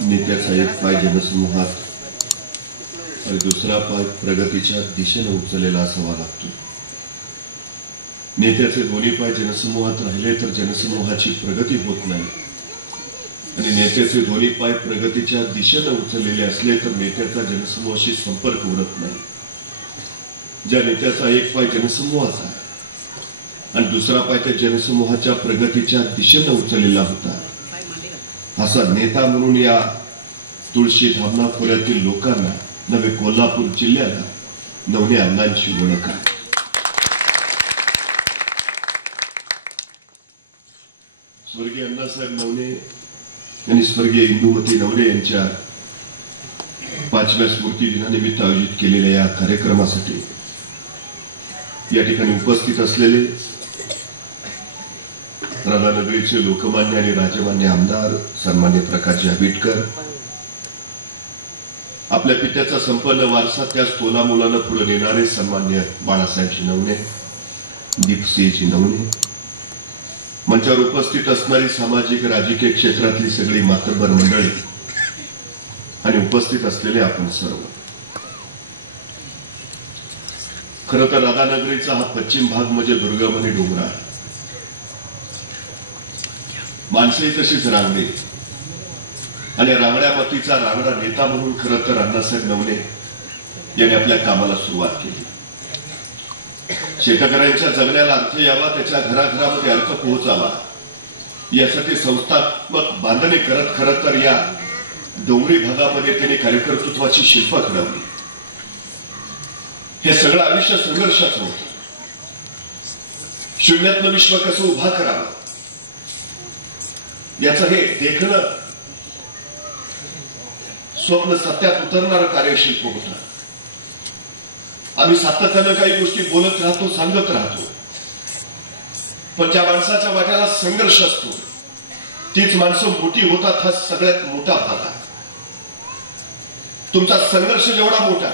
नेत्याचा एक पाय जनसमूहात आणि दुसरा पाय प्रगतीच्या दिशेने उचललेला असावा लागतो. नेत्याचे दोन्ही पाय जनसमूहात राहिले तर जनसमूहाची प्रगती होत नाही आणि नेत्याचे दोन्ही पाय प्रगतीच्या दिशेने उचललेले असले तर नेत्याचा जनसमूहाशी संपर्क उरत नाही. ज्या नेत्याचा एक पाय जनसमूहाचा आहे आणि दुसरा पाय त्या जनसमूहाच्या प्रगतीच्या दिशेने उचललेला होता, असा नेता म्हणून या तुळशी धामणा खोऱ्यातील लोकांना नवे कोल्हापूर जिल्ह्याला नवने अण्णांची ओळख आहे. स्वर्गीय अण्णासाहेब नवने यांनी स्वर्गीय इंदुमती नवने यांच्या 5व्या स्मृती दिनानिमित्त आयोजित केलेल्या या कार्यक्रमासाठी या ठिकाणी उपस्थित असलेले राधानगरीचे लोकमान्य आणि राजमान्य आमदार सन्मान्य प्रकाशजी आंबेडकर, आपल्या पित्याचा संपन्न वारसा त्याच तोलामोलानं पुढे नेणारे सन्मान्य बाळासाहेबजी नवने, दीपसिंहजी नवने, मंचावर उपस्थित असणारी सामाजिक राजकीय क्षेत्रातली सगळी मातब्बर मंडळी आणि उपस्थित असलेले आपण सर्व. खरं तर राधानगरीचा हा पश्चिम भाग म्हणजे दुर्गम आणि डोंगराळ. माणसंही तशीच रांगली आणि रांगड्या मातीचा रांगडा नेता म्हणून खरं तर अण्णासाहेब नवने यांनी आपल्या कामाला सुरुवात केली. शेतकऱ्यांच्या जगण्याला अर्थ यावा, त्याच्या घराघरामध्ये अर्थ पोहोचावा, यासाठी संस्थात्मक बांधणी करत खरं तर या डोंगरी भागामध्ये त्यांनी कार्यकर्तृत्वाची शिल्प घडवली. हे सगळं आयुष्य संघर्षाचं होतं. शून्यातलं विश्व कसं उभा करावं याचं हे देखणं स्वप्न सत्यात उतरणारं कार्यशिल्प होतं. आम्ही सातत्यानं काही गोष्टी बोलत राहतो, सांगत राहतो, पण ज्या माणसाच्या वाट्याला संघर्ष असतो तीच माणसं मोठी होतात. हा सगळ्यात मोठा भाग आहे. तुमचा संघर्ष जेवढा मोठा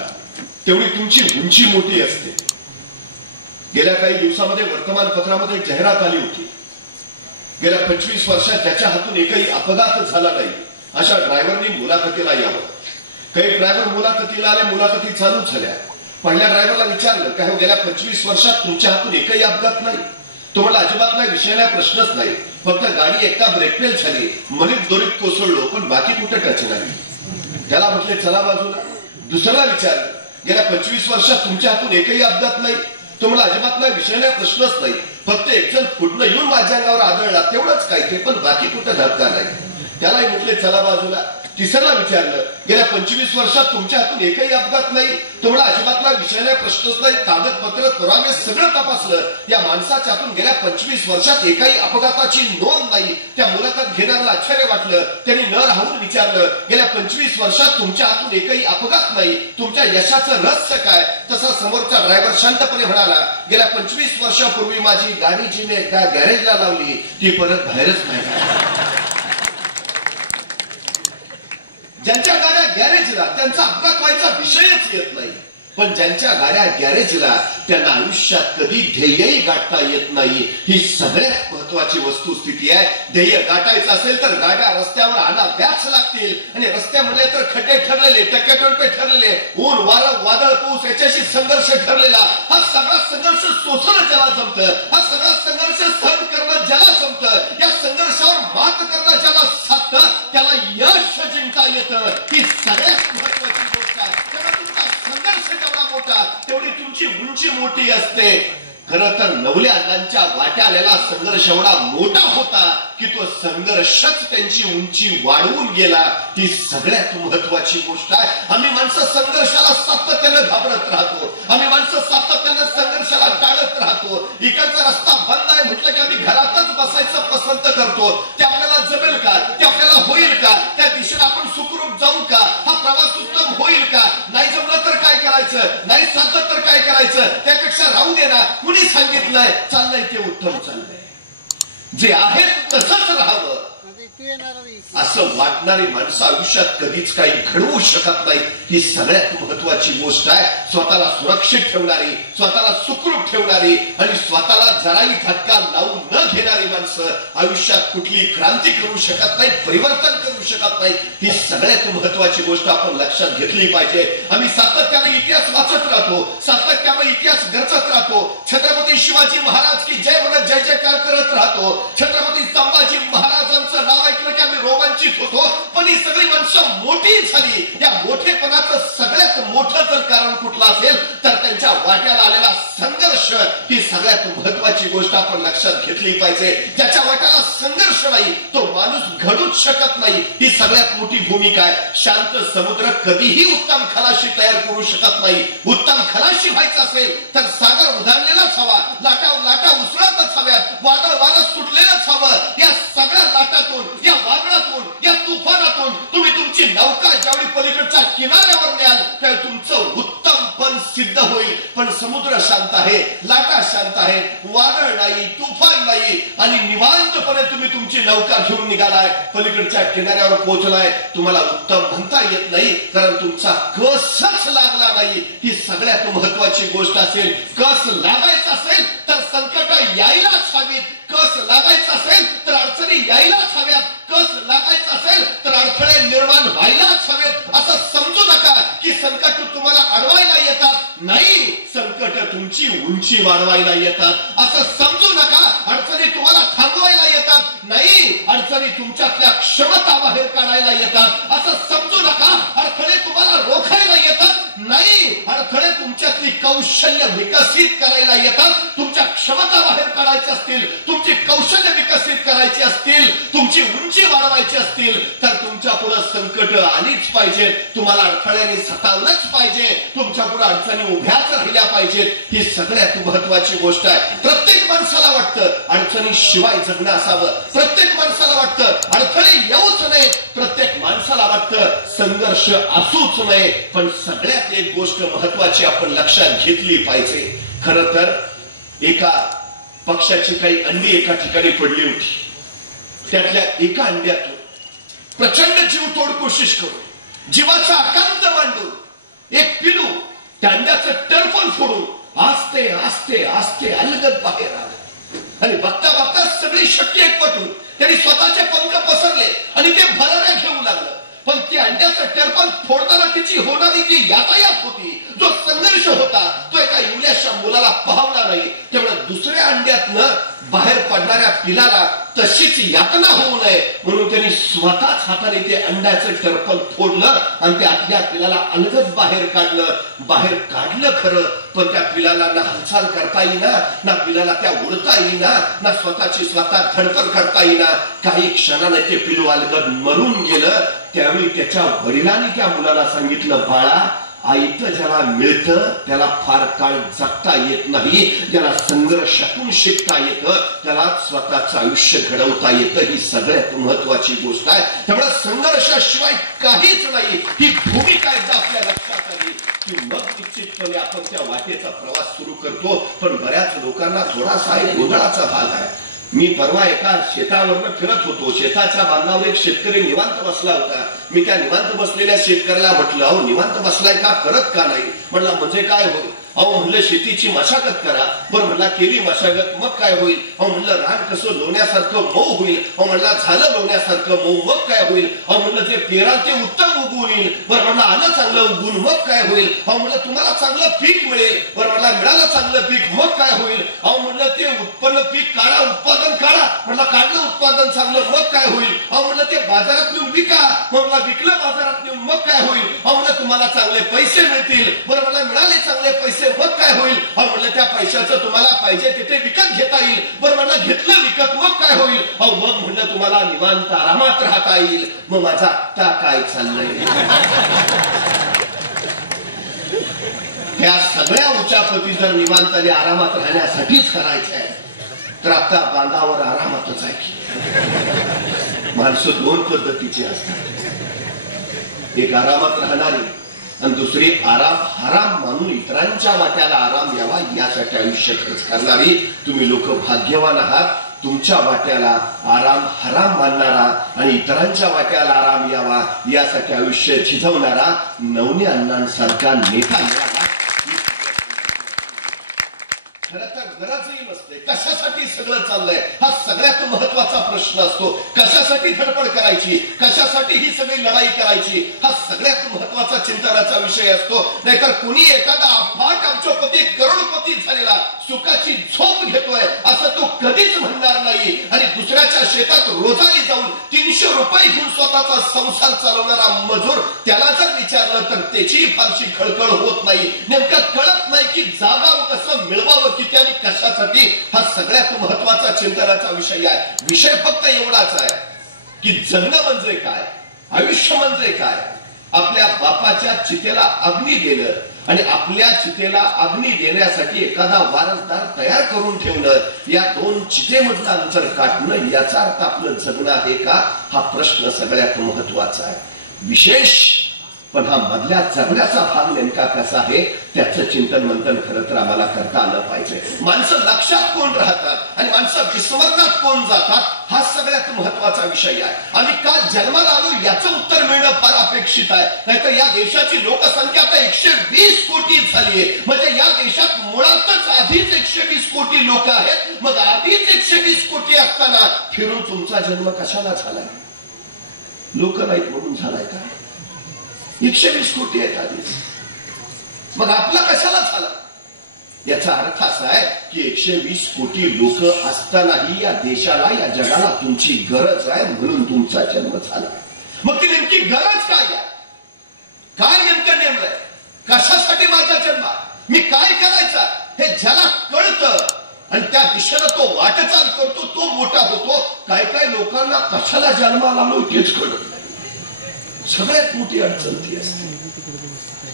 तेवढी तुमची उंची मोठी असते. गेल्या काही दिवसामध्ये वर्तमानपत्रामध्ये जाहिरात आली होती. गेल्या 25 वर्षात ज्याच्या हातून एकही अपघात झाला नाही अशा ड्रायव्हरनी मुलाखतीला यावं. काही ड्रायव्हर मुलाखतीला आले, मुलाखती चालू झाल्या. पहिल्या ड्रायव्हरला विचारलं काय हो, गेल्या 25 वर्षात तुमच्या हातून एकही अपघात नाही? तुम्हाला अजिबात नाही, विषय नाही, प्रश्नच नाही, फक्त गाडी एकदा ब्रेक फेल झाली, मनीत दोरीत कोसळलो, पण बाकी कुठे टच नाही. त्याला म्हटले चला बाजूला. दुसऱ्याला विचारलं गेल्या 25 वर्षात तुमच्या हातून एकही अपघात नाही, तुम्हाला अजिबात नाही, विषय नाही, प्रश्नच नाही, फक्त एक जण पुढनं येऊन माझ्या अंगावर आदळला तेवढंच काय ते, पण बाकी कुठं धक्का नाही. त्यालाही म्हटले चला बाजूला. तिसऱ्याला विचारलं गेल्या 25 वर्षात तुमच्या हातून एकही अपघात नाही, तुम्हाला अजिबात नाही, विषय नाही, प्रश्नच नाही, कागदपत्र पुरावे सगळं तपासलं, या माणसाच्या हातून गेल्या 25 वर्षात एकही अपघाताची नोंद नाही. त्या मुलाखत घेणाऱ्याला आश्चर्य वाटलं. त्यांनी न राहून विचारलं गेल्या 25 वर्षात तुमच्या हातून एकही अपघात नाही, तुमच्या यशाचं रहस्य काय? तसा समोरचा ड्रायव्हर शांतपणे म्हणाला गेल्या 25 वर्षापूर्वी माझी गाडी जी मी त्या गॅरेजला लावली ती परत बाहेरच नाही. ज्यांच्या गाड्या गॅरेजला त्यांचा अपघात व्हायचा विषयच येत नाही, पण ज्यांच्या गाड्या गॅरेजला त्यांना आयुष्यात कधी ध्येयही गाठता येत नाही. ही सगळ्यात महत्वाची वस्तुस्थिती आहे. ध्येय गाठायचं असेल तर गाड्या रस्त्यावर आणाव्याच लागतील आणि रस्ते म्हणले तर खड्डे ठरलेले, टक्के ठरलेले, ऊन वारं वादळ पाऊस याच्याशी संघर्ष ठरलेला. हा सगळा संघर्ष सोसणं ज्याला जमतं, हा सगळा संघर्ष सहन करणं ज्याला जमतं, या संघर्षावर मात करणं ज्याला साधतं त्याला यश जिंकता येतं. ही सगळ्यात महत्वाची गोष्ट आहे. संघर्ष जेवढा मोठा तेवढी तुमची उंची मोठी असते. खरं तर नवले अण्णांच्या वाट्या आलेला संघर्ष एवढा मोठा होता की तो संघर्षच त्यांची उंची वाढवून गेला. ही सगळ्यात महत्वाची गोष्ट आहे. आम्ही माणसं संघर्षाला सातत्यानं घाबरत राहतो, आम्ही माणसं सातत्यानं संघर्षाला टाळत राहतो. इकडचा रस्ता बंद आहे म्हटलं की आम्ही घरातच बसायचं पसंत करतो. ते आपल्याला जमेल का? ते आपल्याला होईल का? त्या दिशेला आपण सुखरूप जाऊ का? हा प्रवास उत्तम होईल का? नाही जमलं तर काय करायचं? नाही साधलं तर काय करायचं? त्यापेक्षा राहू दे ना, कुणी सांगितलंय चाललंय ते उत्तम चाललंय. जे आहे तसंच राहावं असं वाटणारी माणसं आयुष्यात कधीच काही घडवू शकत नाही. ही सगळ्यात महत्वाची गोष्ट आहे. स्वतःला सुरक्षित ठेवणारी, स्वतःला सुखरूप ठेवणारी आणि स्वतःला जराही धक्का लावून न घेणारी माणसं आयुष्यात कुठली क्रांती करू शकत नाही, परिवर्तन करू शकत नाही. ही सगळ्यात महत्वाची गोष्ट आपण लक्षात घेतली पाहिजे. आम्ही सातत्याने इतिहास वाचत राहतो, सातत्याने इतिहास गरजत राहतो. छत्रपती शिवाजी महाराज की जय म्हणत जय जयकार करत राहतो. छत्रपती संभाजी महाराजांचं नाव ऐकलं की आम्ही रोमांचित होतो. पण ही सगळी माणसं मोठी झाली. या मोठेपणाचं सगळ्यात मोठं जर कारण कुठलं असेल तर त्यांच्या वाट्याला आलेला संघर्ष ही सगळ्यात महत्वाची गोष्ट आपण लक्षात घेतली पाहिजे. ज्याच्या वाट्याला संघर्ष नाही तो माणूस घडूच शकत नाही. ही सगळ्यात मोठी भूमिका आहे. शांत समुद्र कधीही उत्तम खलाशी तयार करू शकत नाही. उत्तम खलाशी व्हायचं असेल तर सागर उधारलेलाच हवा, लाटा उसळतच हव्यात, वादळ सुटलेलंच हवं. या सगळ्या लाटातून, या वादळातून, या तुफानातून तुम्ही तुमची नौका ज्यावेळी पलीकडच्या किनाऱ्यावर न्याल त्यावेळी तुमचं उत्तमपण सिद्ध होईल. पण समुद्र शांत आहे, लाटा शांत आहेत, वादळ नाही, तुफान नाही आणि निवांतपणे तुम्ही तुमची नौका घेऊन निघालाय, पलीकडच्या किनाऱ्यावर पोहोचलाय. तुम्हाला उत्तम म्हणता येत नाही कारण तुमचा कसच लागला नाही. ही सगळ्यात महत्वाची गोष्ट असेल. कस लागायचं असेल तर संकट यायलाच हवीत. कस लागायचं असेल तर अडचणी यायलाच हव्यात. कस लागायचं असेल तर अडथळे निर्माण व्हायलाच हवेत. असं समजू नका की संकट तुम्हाला अडवायला येतात. नाही, संकट तुमची उंची वाढवायला येतात. असं समजू नका अडचणी तुम्हाला थांबवायला येतात. नाही, अडचणी तुमच्यातल्या क्षमता बाहेर काढायला येतात. असं समजू नका अडथळे तुम्हाला रोखायला येतात. नाही, अडथळे तुमच्यातली कौशल्य विकसित करायला येतात. तुमच्या क्षमता बाहेर काढायच्या असतील, तुमची कौशल्य विकसित करायची असतील, तुमची उंची वाढवायची असतील तर तुमच्या पुढे संकट आलीच पाहिजे. तुम्हाला अडथळ्याने सतावलंच पाहिजे. तुमच्या पुढे अडचणी उभ्याच राहिल्या पाहिजेत. ही सगळ्यात महत्वाची गोष्ट आहे. प्रत्येक माणसाला वाटतं अडचणीशिवाय जगणं असावं. प्रत्येक माणसाला वाटतं अडथळे येऊच नये. प्रत्येक माणसाला वाटतं संघर्ष असूच नये. पण सगळ्यात एक गोष्ट महत्वाची आपण लक्षात घेतली पाहिजे. खरं तर एका पक्षाची काही अंडी एका ठिकाणी पडली होती. त्यातल्या एका अंड्यातून प्रचंड जीवतोड कोशिश करून, जीवाचा आकांत मांडून एक पिलू त्या अंड्याचं टरफल फोडून आस्ते आस्ते आस्ते अलगद बाहेर आलं. आणि बघता बघता सगळी शक्ती एकवटून त्यांनी स्वतःचे पंख पसरले आणि ते भराऱ्या घेऊ लागलं. पण ते अंड्याचं टरफल फोडताना तिची होणारी जी यातायात होती, जो संघर्ष होता, तो एका इवल्याशा मुलाला पाहवला नाही. त्यामुळे दुसऱ्या अंड्यातनं बाहेर पडणाऱ्या पिलाला तशीच यातना होऊ नये म्हणून त्यांनी स्वतःच हाताने ते अंड्याचं टरफल फोडलं आणि त्या आतल्या पिलाला अलगद बाहेर काढलं. बाहेर काढलं खरं, पण त्या पिलाला ना हालचाल करता येईना, ना पिलाला त्या उडता येईना, ना स्वतःची स्वतः धडपड करता येईना. काही क्षणाने ते पिलू अलगद मरून गेलं. त्यावेळी त्याच्या वडिलांनी त्या मुलाला सांगितलं, बाळा, आईचं ज्याला मिळतं त्याला फार काळ जगता येत नाही. ज्याला संघर्षातून शिकता येतं त्याला स्वतःचं आयुष्य घडवता येतं. ही सगळ्यात महत्वाची गोष्ट आहे. त्यामुळे संघर्षाशिवाय काहीच नाही. ही भूमिका एकदा आपल्या लक्षात आली की मग निश्चितपणे आपण त्या वाटेचा प्रवास सुरू करतो. पण बऱ्याच लोकांना थोडासा एक गोंधळाचा भाग आहे. मी परवा एका शेतावरनं फिरत होतो. शेताच्या बांधावर एक शेतकरी निवांत बसला होता. मी त्या निवांत बसलेल्या शेतकऱ्याला म्हटलं, अहो निवांत बसलाय का, करत का नाही? म्हणला म्हणजे काय होईल? अहो म्हणलं शेतीची मशागत करा. बरं म्हणला केली मशागत, मग काय होईल? अहो म्हणलं रान कसं लोण्यासारखं मऊ होईल. अहो म्हणला झालं लोण्यासारखं मऊ, मग काय होईल? अहो म्हणलं जे पेराल ते उत्तम उगवून येईल. बरं म्हणलं आलं चांगलं उगवून, मग काय होईल? अहो म्हणलं तुम्हाला चांगलं पीक मिळेल. बरं म्हणला मिळालं चांगलं पीक, मग काय होईल? अहो म्हणलं ते उत्पन्न पीक काढा, उत्पादन काढा. म्हणलं काढलं उत्पादन चांगलं, मग काय होईल? अहो म्हणलं ते बाजारात नेऊन विका. म्हणला विकलं बाजारात नेऊन, मग काय होईल? अहो म्हणलं तुम्हाला चांगले पैसे मिळतील. बरं म्हणला मिळाले चांगले पैसे, मग काय होईल? अहो म्हणलं त्या पैशाचं तुम्हाला पाहिजे तिथे विकत घेता येईल. बरं म्हणलं घेतलं विकत, मग काय होईल? अहो मग म्हणलं तुम्हाला निवांत आरामात राहता येईल. मग माझा आत्ता काय चाललंय? ह्या सगळ्या उचापती जर निवांत आणि आरामात राहण्यासाठीच करायच्या आहे तर आता बांधावर आरामातच आहे की. माणसं दोन पद्धतीची असतात. एक आरामात राहणारी आणि दुसरी आराम हराम मानून इतरांच्या वाट्याला आराम यावा यासाठी आयुष्य खर्च करणारी. तुम्ही लोक भाग्यवान आहात. तुमच्या वाट्याला आराम हराम मानणारा आणि इतरांच्या वाट्याला आराम यावा यासाठी आयुष्य झिजवणारा नवनी अण्णांसारखा नेता मिळाला. खरं तर गरजही नसते. कशासाठी सगळं चाललंय हा सगळ्यात महत्वाचा प्रश्न असतो. कशासाठी धडपड करायची, कशासाठी ही सगळी लढाई करायची हा सगळ्यात महत्वाचा चिंतनाचा विषय असतो. नाहीतर कुणी एखादा अफाट अब्जोपती करोडपती झालेला सुखाची झोप घेतोय असं तो कधीच म्हणणार नाही. आणि दुसऱ्याच्या शेतात रोजाने जाऊन 300 रुपये घेऊन स्वतःचा संसार चालवणारा मजूर त्याला जर विचारलं तर त्याची फारशी खळखळ होत नाही. नेमकं कळत नाही की जागावं कसं, मिळवावं किती आणि कशासाठी हा सगळ्यात महत्वाचा चिंतनाचा विषय आहे. विषय फक्त एवढाच आहे की जगणं म्हणजे काय, आयुष्य म्हणजे काय. आपल्या बापाच्या चितेला अग्नी देणं आणि आपल्या चितेला अग्नी देण्यासाठी एखादा वारसदार तयार करून ठेवणं, या दोन चितेमधलं अंतर काढणं याचा अर्थ आपलं जगणं आहे का हा प्रश्न सगळ्यात महत्वाचा आहे. विशेष पण हा मधल्या जगण्याचा भाग नेमका कसा आहे त्याचं चिंतन मंथन खरं तर आम्हाला करता आलं पाहिजे. माणसं लक्षात कोण राहतात आणि माणसं विस्मरणात कोण जातात हा सगळ्यात महत्वाचा विषय आहे. आम्ही का जन्माला आलो याचं उत्तर मिळणं फार अपेक्षित आहे. नाहीतर या देशाची लोकसंख्या आता 120 कोटी झाली आहे. म्हणजे या देशात मुळातच आधीच 120 कोटी लोक आहेत. मग आधीच 120 कोटी असताना फिरून तुमचा जन्म कशाला झालाय? लोक नाहीत म्हणून झालाय का? 120 कोटी आहेत आधीच, मग आपला कशाला झाला? याचा अर्थ असा आहे की 120 कोटी लोक असतानाही या देशाला या जगाला तुमची गरज आहे म्हणून तुमचा जन्म झाला. मग ती नेमकी गरज काय आहे? काय नेमकं नेमलंय? कशासाठी माझा जन्म? मी काय करायचा हे ज्याला कळतं आणि त्या दिशेनं तो वाटचाल करतो तो मोठा होतो. काय काय लोकांना कशाला जन्माला आलो तेच कळत नाही. सगळ्यात मोठी अडचण ती असते.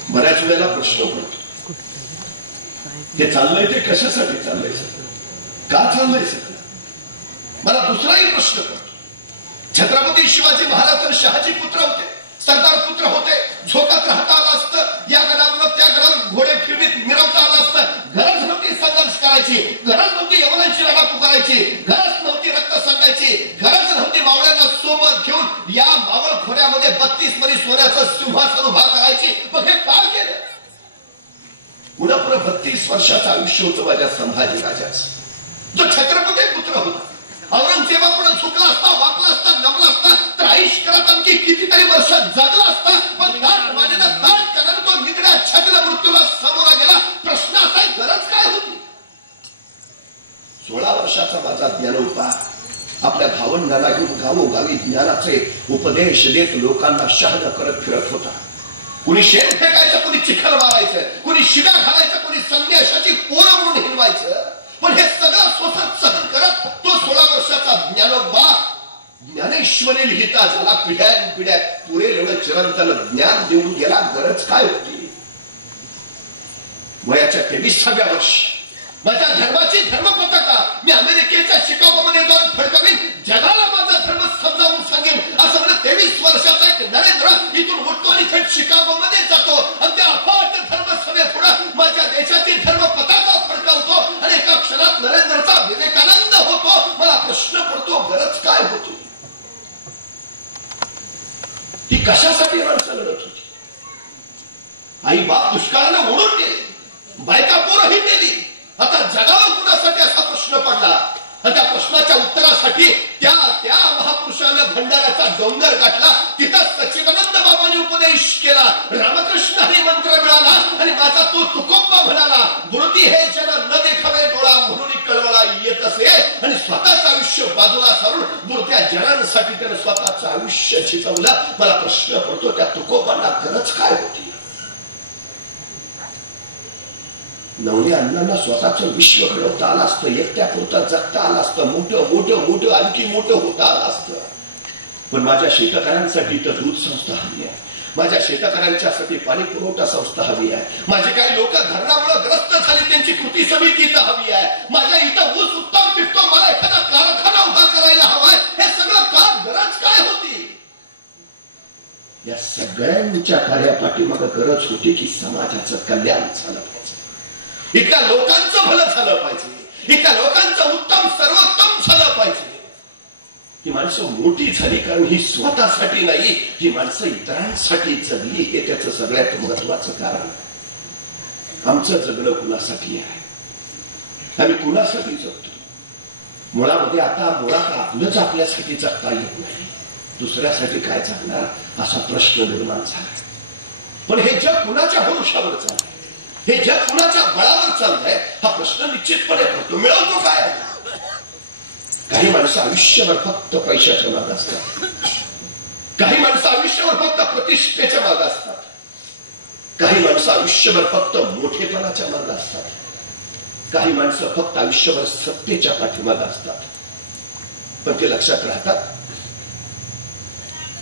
बऱ्याच वेळेला प्रश्न पडतो हे चाललंय ते कशासाठी चाललंय, का चाललंय सगळं? मला दुसराही प्रश्न पडतो. छत्रपती शिवाजी महाराज तर शहाजी पुत्र होते, सरदार पुत्र होते. झोकात राहता आलं असतं, या गडावर त्या गडावर घोडे फिरवीत मिरवता आलं असतं. गरज नव्हती संघर्ष करायची, गरज नव्हती यवनांची लढा पुकारायची, गरज नव्हती रक्त सांगायची, गरज नव्हती मावळ्यांना सोबत घेऊन या मावळ खोऱ्यामध्ये 32 मरी सोन्याचं सिंहासन उभा करायची. मग हे काय केलं? पुन्हा 32 वर्षाचं आयुष्य होतं माझ्या संभाजी राजाचं, जो छत्रपती पुत्र होता. औरंगजेबापुढे झुकला असता, वाकला असता, नमला असता तर आयुष करत आणखी कितीतरी वर्ष जगला असता. पण ताट मानेनं ताट करणारा तो निगड्या छगल मृत्यूला सामोरा गेला. प्रश्न असा, गरज काय होती? 16 वर्षाचा माझा ज्ञानोबा आपल्या भावंडांना घेऊन गावोगावी ज्ञानाचे उपदेश देत लोकांना शहाणा करत फिरत होता. कुणी शेण फेकायचं, कुणी चिखल मारायचं, कुणी शिव्या घालायचं, कुणी संदेशाची पोरं म्हणून हिंडवायचं. पण हे सगळं स्वतः सहन करत तो 16 वर्षाचा ज्ञानोबा ज्ञानेश्वरी लिहिता झाला. पिढ्यान पुरेल एवढं चिरंतन ज्ञान देऊन गेला. गरज काय होती? वयाच्या 23व्या वर्षी माझ्या धर्माची धर्मपताका मी अमेरिकेच्या शिकागोमध्ये जाऊन फडकवीन, जगाला माझा धर्म समजावून सांगेन असं म्हणत 23 वर्षाचा एक नरेंद्र इथून उठतो आणि थेट शिकागोमध्ये जातो आणि त्या अफाट धर्मसभेपुढं माझ्या देशाची धर्मपताका फडकावतो आणि एका क्षणात नरेंद्रचा विवेकानंद होतो. मला प्रश्न पडतो, गरज काय होती? ही कशासाठी माणसं लढत होती? आई बाप दुष्काळानं ओढून गेले, बायका पोरही गेली. आता जगावर कुणासाठी असा प्रश्न पडला आणि त्या प्रश्नाच्या उत्तरासाठी त्या महापुरुषानं भंडाऱ्याचा डोंगर गाठला. तिथं सच्चिदानंद बाबांनी उपदेश केला, रामकृष्ण हरी मंत्र मिळाला आणि माझा तो तुकोबा म्हणाला, मूर्ती हे जन न देखावे डोळा म्हणून कळवला येत असे. आणि स्वतःचं आयुष्य बाजूला सारून मूर्त्या जनांसाठी त्यानं स्वतःचं आयुष्य झिजवलं. मला प्रश्न पडतो, त्या तुकोबांना गरज काय होती? नवनी अण्णांना स्वतःचं विश्व घडवता आलं असतं, एकट्यापुरता जगता आलं असतं, मोठं आणखी मोठं होता आलं असतं. पण माझ्या शेतकऱ्यांसाठी तर दूध संस्था हवी आहे, माझ्या शेतकऱ्यांच्यासाठी पाणी पुरवठा संस्था हवी आहे, माझे काही लोक धरणामुळे ग्रस्त झाले त्यांची कृती समिती इथं हवी आहे, माझ्या इथं ऊस उत्तम पिकतो, मला एखादा कारखाना उभा करायला हवाय. हे सगळं का? गरज काय होती? या सगळ्यांच्या कार्यापाठी मग गरज होती की समाजाचं कल्याण झालं पाहिजे, इथल्या लोकांचं भलं झालं पाहिजे, ही त्या लोकांचं उत्तम सर्वोत्तम झालं पाहिजे. ही माणसं मोठी झाली कारण ही स्वतःसाठी नाही, ही माणसं इतरांसाठी जगली. हे त्याचं सगळ्यात महत्वाचं कारण. आमचं जगणं कुणासाठी आहे? आम्ही कुणासाठी जगतो? मुळामध्ये आता मुळात आपलंच आपल्यासाठी जगता येत नाही, दुसऱ्यासाठी काय जगणार असा प्रश्न निर्माण झाला. पण हे जग कुणाच्या भरोशावर चाललंय? हे जग कुणाच्या बळावर चाललंय? हा प्रश्न निश्चितपणे पडतो. मिळवतो काय? काही माणसं आयुष्यभर फक्त पैशाच्या मागे असतात, काही माणसं आयुष्यभर फक्त प्रतिष्ठेच्या मागे असतात, काही माणसं आयुष्यभर फक्त मोठेपणाच्या मागे असतात, काही माणसं फक्त आयुष्यभर सत्तेच्या पाठीमागे असतात. पण ते लक्षात राहतात?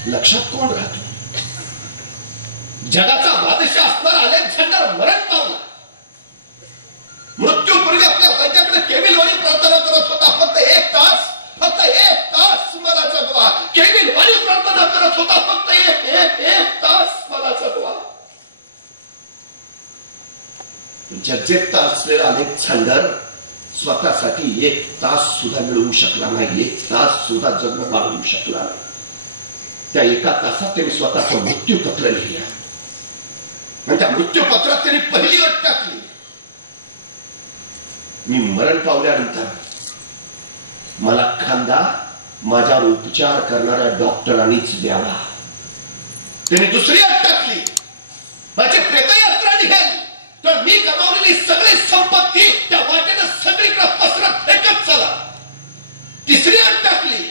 लक्षात कोण राहतो? जगाचा बादशाह असणारा अलेक्झांडर मरण पावला. मृत्यूपूर्वी आपल्या त्यांच्याकडे केविलवाणी प्रार्थना करत होता. फक्त एक तास मला जगवा. केविलवाणी प्रार्थना करत होता. फक्त एक तास मला जगवा. जगजेता असलेला अलेक्झांडर स्वतःसाठी एक तास सुद्धा मिळवू शकला नाही, एक तास सुद्धा जगणं मागू शकला नाही. त्या एका तासात त्यांनी स्वतःचं मृत्यूपत्र लिहिलं आणि त्या मृत्यूपत्रात त्यांनी पहिली अट टाकली, मी मरण पावल्यानंतर मला खांदा माझ्यावर उपचार करणाऱ्या डॉक्टरांनीच द्यावा. त्यांनी दुसरी अट टाकली, माझी प्रेतयात्रा निघेल तर मी कमावलेली सगळी संपत्ती त्या वाटेनं सगळीकडे पसरत फेकत चला. तिसरी अट टाकली,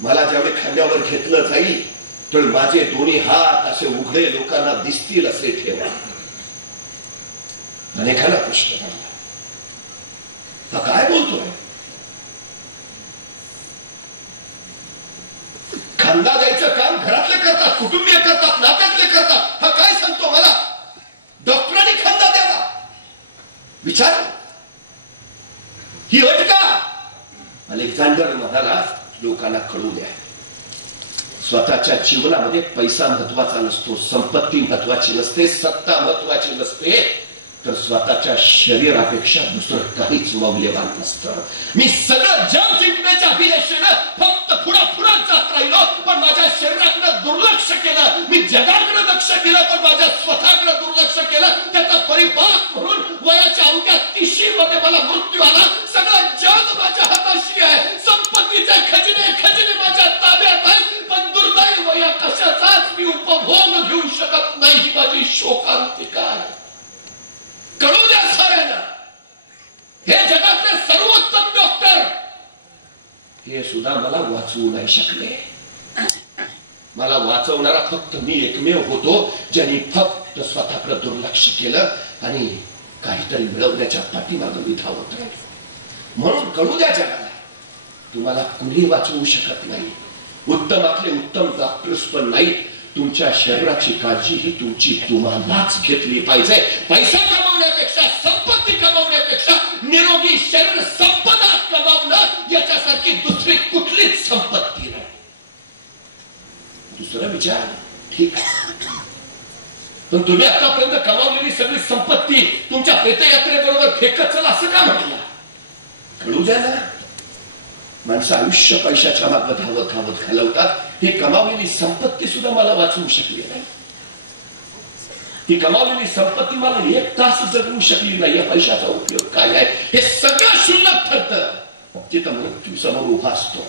मला ज्यावेळी खांद्यावर घेतलं जाईल तर माझे दोन्ही हात असे उघडे लोकांना दिसतील असे ठेवा. अनेकांना प्रश्न पडला, हा काय बोलतोय? खांदा द्यायचं काम घरातले करतात, कुटुंबीय करतात, नात्यातले करतात. हा काय सांगतो मला? डॉक्टरांनी खांदा द्यावा? विचार, ही अट का? अलेक्झांडर म्हणाला, लोकांना कळू द्या, स्वतःच्या जीवनामध्ये पैसा महत्वाचा नसतो, संपत्ती महत्वाची नसते, सत्ता महत्वाची नसते, तर स्वतःच्या शरीरापेक्षा दुसरं काहीच मौल्यवान नसतं. मी सगळं जग जिंकण्याच्या अभिलाषेनं फक्त पुढे जात राहिलो, पण माझ्या शरीराकडे दुर्लक्ष केलं. मी जगाकडे लक्ष केलं, पण माझ्या स्वतःकडे दुर्लक्ष केलं. त्याचा परिपाक म्हणून वयाच्या अवघ्या 30 मध्ये मला मृत्यू आला. सगळं जग माझ्या हाताशी आहे, संपत्तीचे खजिने माझ्या ताब्यात आहे, पण दुर्दैव या कशाचाच मी उपभोग घेऊ शकत नाही. ही माझी शोकांतिका आहे. कळू द्या साऱ्यांना, हे जगातले सर्वोत्तम डॉक्टर हे सुद्धा मला वाचवू नाही शकले. मला वाचवणारा फक्त मी एकमेव होतो, ज्यांनी फक्त स्वतःकडे दुर्लक्ष केलं आणि काहीतरी मिळवण्याच्या पाठीमागे मी धावत राहिलो. म्हणून कळू द्या जगाला, तुम्हाला कुणी वाचवू शकत नाही. उत्तमातले उत्तम डॉक्टर्स पण नाही. तुमच्या शरीराची काळजी ही तुम्हालाच घेतली पाहिजे. पैसा कमावण्यापेक्षा, संपत्ती कमावण्यापेक्षा निरोगी शरीर संपदा कमावणं याच्यासारखी दुसरी कुठलीच संपत्ती नाही. दुसरा विचार, ठीक आहे, पण तुम्ही आतापर्यंत कमावलेली सगळी संपत्ती तुमच्या प्रेतयात्रेबरोबर फेकत चला असं का म्हटलं? कळू द्या ना, माणसं आयुष्य पैशाच्या मागे धावत धावत घालवतात. ही कमावलेली संपत्ती सुद्धा मला वाचवू शकली नाही. ही कमावलेली संपत्ती मला एक तास जगवू शकली नाही. या पैशाचा उपयोग काय आहे? हे सगळं क्षुल्लक ठरतं जिथं मृत्यू समोर उभा असतो.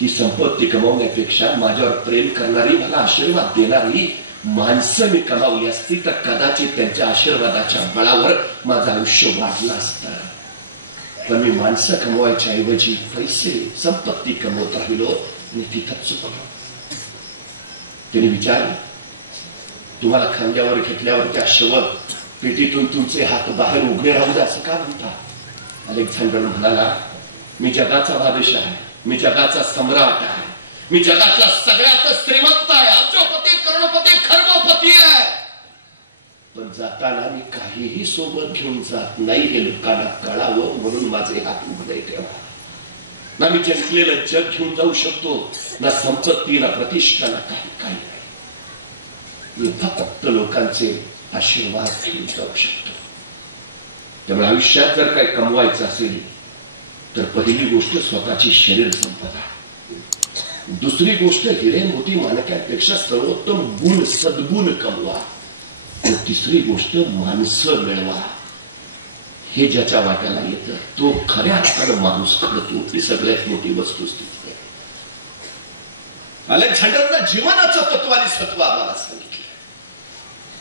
ही संपत्ती कमावण्यापेक्षा माझ्यावर प्रेम करणारी, मला आशीर्वाद देणारी माणसं मी कमावली असती तर कदाचित त्यांच्या आशीर्वादाच्या बळावर माझं आयुष्य वाढलं असतं. पण मी माणसं कमवायच्या ऐवजी पैसे, संपत्ती कमवत राहिलो आणि तिथंच चुकलो. त्यांनी विचारलं, तुम्हाला खांद्यावर घेतल्यावर त्या शव पेटीतून तुमचे हात बाहेर उघडे राहू द्या असं का म्हणता? अलेक्झांडर म्हणाला, मी जगाचा बादशाह आहे, मी जगाचा सम्राट आहे, मी जगातला सगळ्यात श्रीमंत आहे, अब्जोपती, करोडपती, खर्गोपती आहे. पण जाताना मी काहीही सोबत घेऊन जात नाही हे लोकांना कळावं म्हणून माझे हात उघडे ठेवा. ना मी जिंकलेलं जग घेऊन जाऊ शकतो, ना संपत्ती, ना प्रतिष्ठा, ना काही नाही. मी फक्त लोकांचे आशीर्वाद घेऊन जाऊ शकतो. त्यामुळे आयुष्यात जर काही कमवायचं असेल तर पहिली गोष्ट स्वतःची शरीर संपदा, दुसरी गोष्ट हिरे मोती माणक्यांपेक्षा सर्वोत्तम गुण सद्गुण कमवा, आणि तिसरी गोष्ट माणसं मिळवा. हे ज्याच्या वाट्याला येतं तो खऱ्या अर्थानं माणूस घडतो. ही सगळ्यात मोठी वस्तुस्थिती आहे. अलेक्झांडरनं जीवनाचं तत्व आणि सत्व आम्हाला सांगितलं.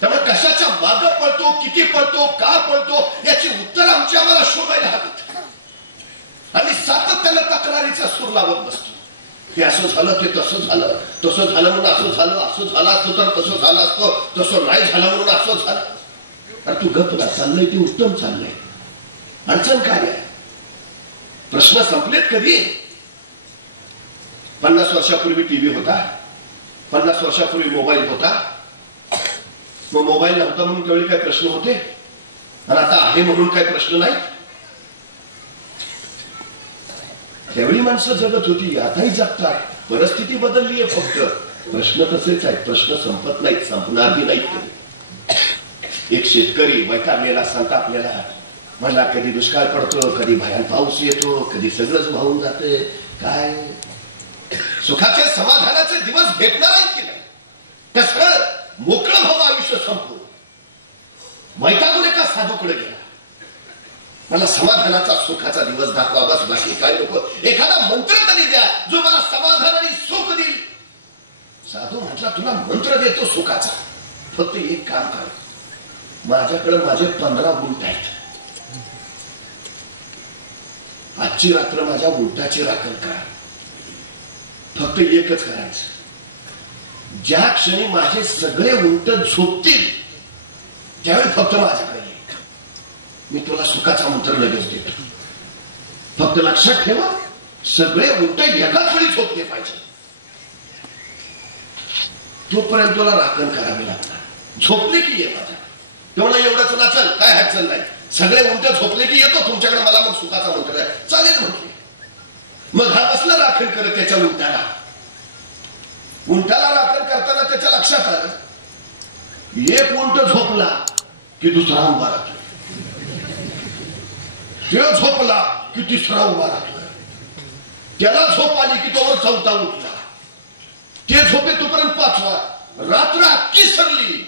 त्यामुळे कशाच्या मागं पळतो, किती पळतो, का पळतो याची उत्तर आम्हाला शोधायला हवीत. आणि सातत्यानं तक्रारीचा सूर लावत बसतो. हे असं झालं, ते तसं झालं, तसं झालं म्हणून असं झालं, असं झालं असतं तर तसं झालं असतं, तसं नाही झालं म्हणून असं झालं. अरे तू गप ना, चाललंय ते उत्तम चाललंय, अडचण काय आहे? प्रश्न संपलेत कधी? 50 वर्षापूर्वी टीव्ही होता, 50 वर्षापूर्वी मोबाईल होता. मग मोबाईल नव्हता म्हणून त्यावेळी काय प्रश्न होते, आणि आता आहे म्हणून काय प्रश्न नाही? त्यावेळी माणसं जगत होती, आताही जगतात. परिस्थिती बदलली आहे, फक्त प्रश्न तसेच आहेत. प्रश्न संपत नाहीत, संपणारही नाहीत. एक शेतकरी वैतागलेला संतापलेला म्हणला, कधी दुष्काळ पडतो, कधी भयान पाऊस येतो, कधी सगळंच वाहून जाते. काय सुखाचे समाधानाचे दिवस भेटणार आहेत की नाही? कसं मोकळं व्हावं आयुष्य संपून? वैतागून एका साधूकडे गेला, मला समाधानाचा सुखाचा दिवस दाखवा, बस बाकी काय नको. एखादा मंत्र तरी द्या जो मला समाधान आणि सुख देईल. साधू म्हटला, तुला मंत्र देतो सुखाचा, फक्त एक काम कर, माझ्याकडे माझे 15 उंट आहेत, आजची रात्र माझ्या उंटाची राखण करा. फक्त एकच करायचं, ज्या क्षणी माझे सगळे उंट झोपतील त्यावेळी फक्त माझ्याकडे ये, मी तुला सुखाचा मंत्र लगेच देतो. फक्त लक्षात ठेवा, सगळे उंट एकाच वेळी झोपले पाहिजे, तोपर्यंत तुला राखण करावी लागणार. झोपले की ये माझ्या. तेवढं एवढंच नाचल, काय अडचण नाही. सगळे उंट झोपले की येतो तुमच्याकडे, मला मग सुखाचा मंत्र आहे. चालेल म्हटले. मग हा कसला राखण करत त्याच्या उंटाला. उंटाला राखण करताना त्याच्या लक्षात आलं, एक उंट झोपला की दुसरा उभा राहतो, ते झोपला की तिसरा उभा राहतो, त्याला झोप आली की तोवर चौथा उठला, ते झोपे तोपर्यंत पाचवा. रात्र अख्खी सरली.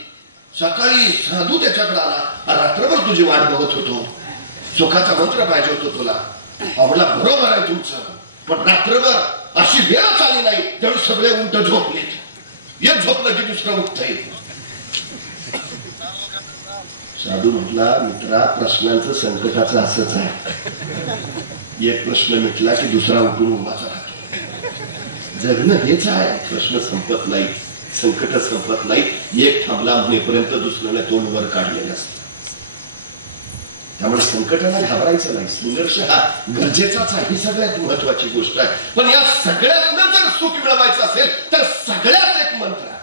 सकाळी साधू त्याच्याकडे आला, रात्रभर तुझी वाट बघत होतो, सुखाचा मंत्र पाहिजे होतो तुला. आम्हाला बरोबर आहे तुमचं, पण रात्रभर अशी वेळच आली नाही त्यावेळी सगळे उंट झोपलेत. एक झोपलं की दुसरं उठता येईल. साधू म्हटला, मित्रा, प्रश्नांचं संकटाचं असंच आहे, एक प्रश्न मिटला की दुसरा उठून उभाचा राहतो. जगणं हेच आहे, प्रश्न संपत नाही, संकट संपत नाही. एक थांबला म्हणेपर्यंत दुसऱ्याने तोंड वर काढलेलं असतं. त्यामुळे संकटाला घाबरायचं नाही. संघर्ष हा गरजेचाच आहे, ही सगळ्यात महत्वाची गोष्ट आहे. पण या सगळ्यातनं जर सुख मिळवायचं असेल तर सगळ्यात एक मंत्र आहे,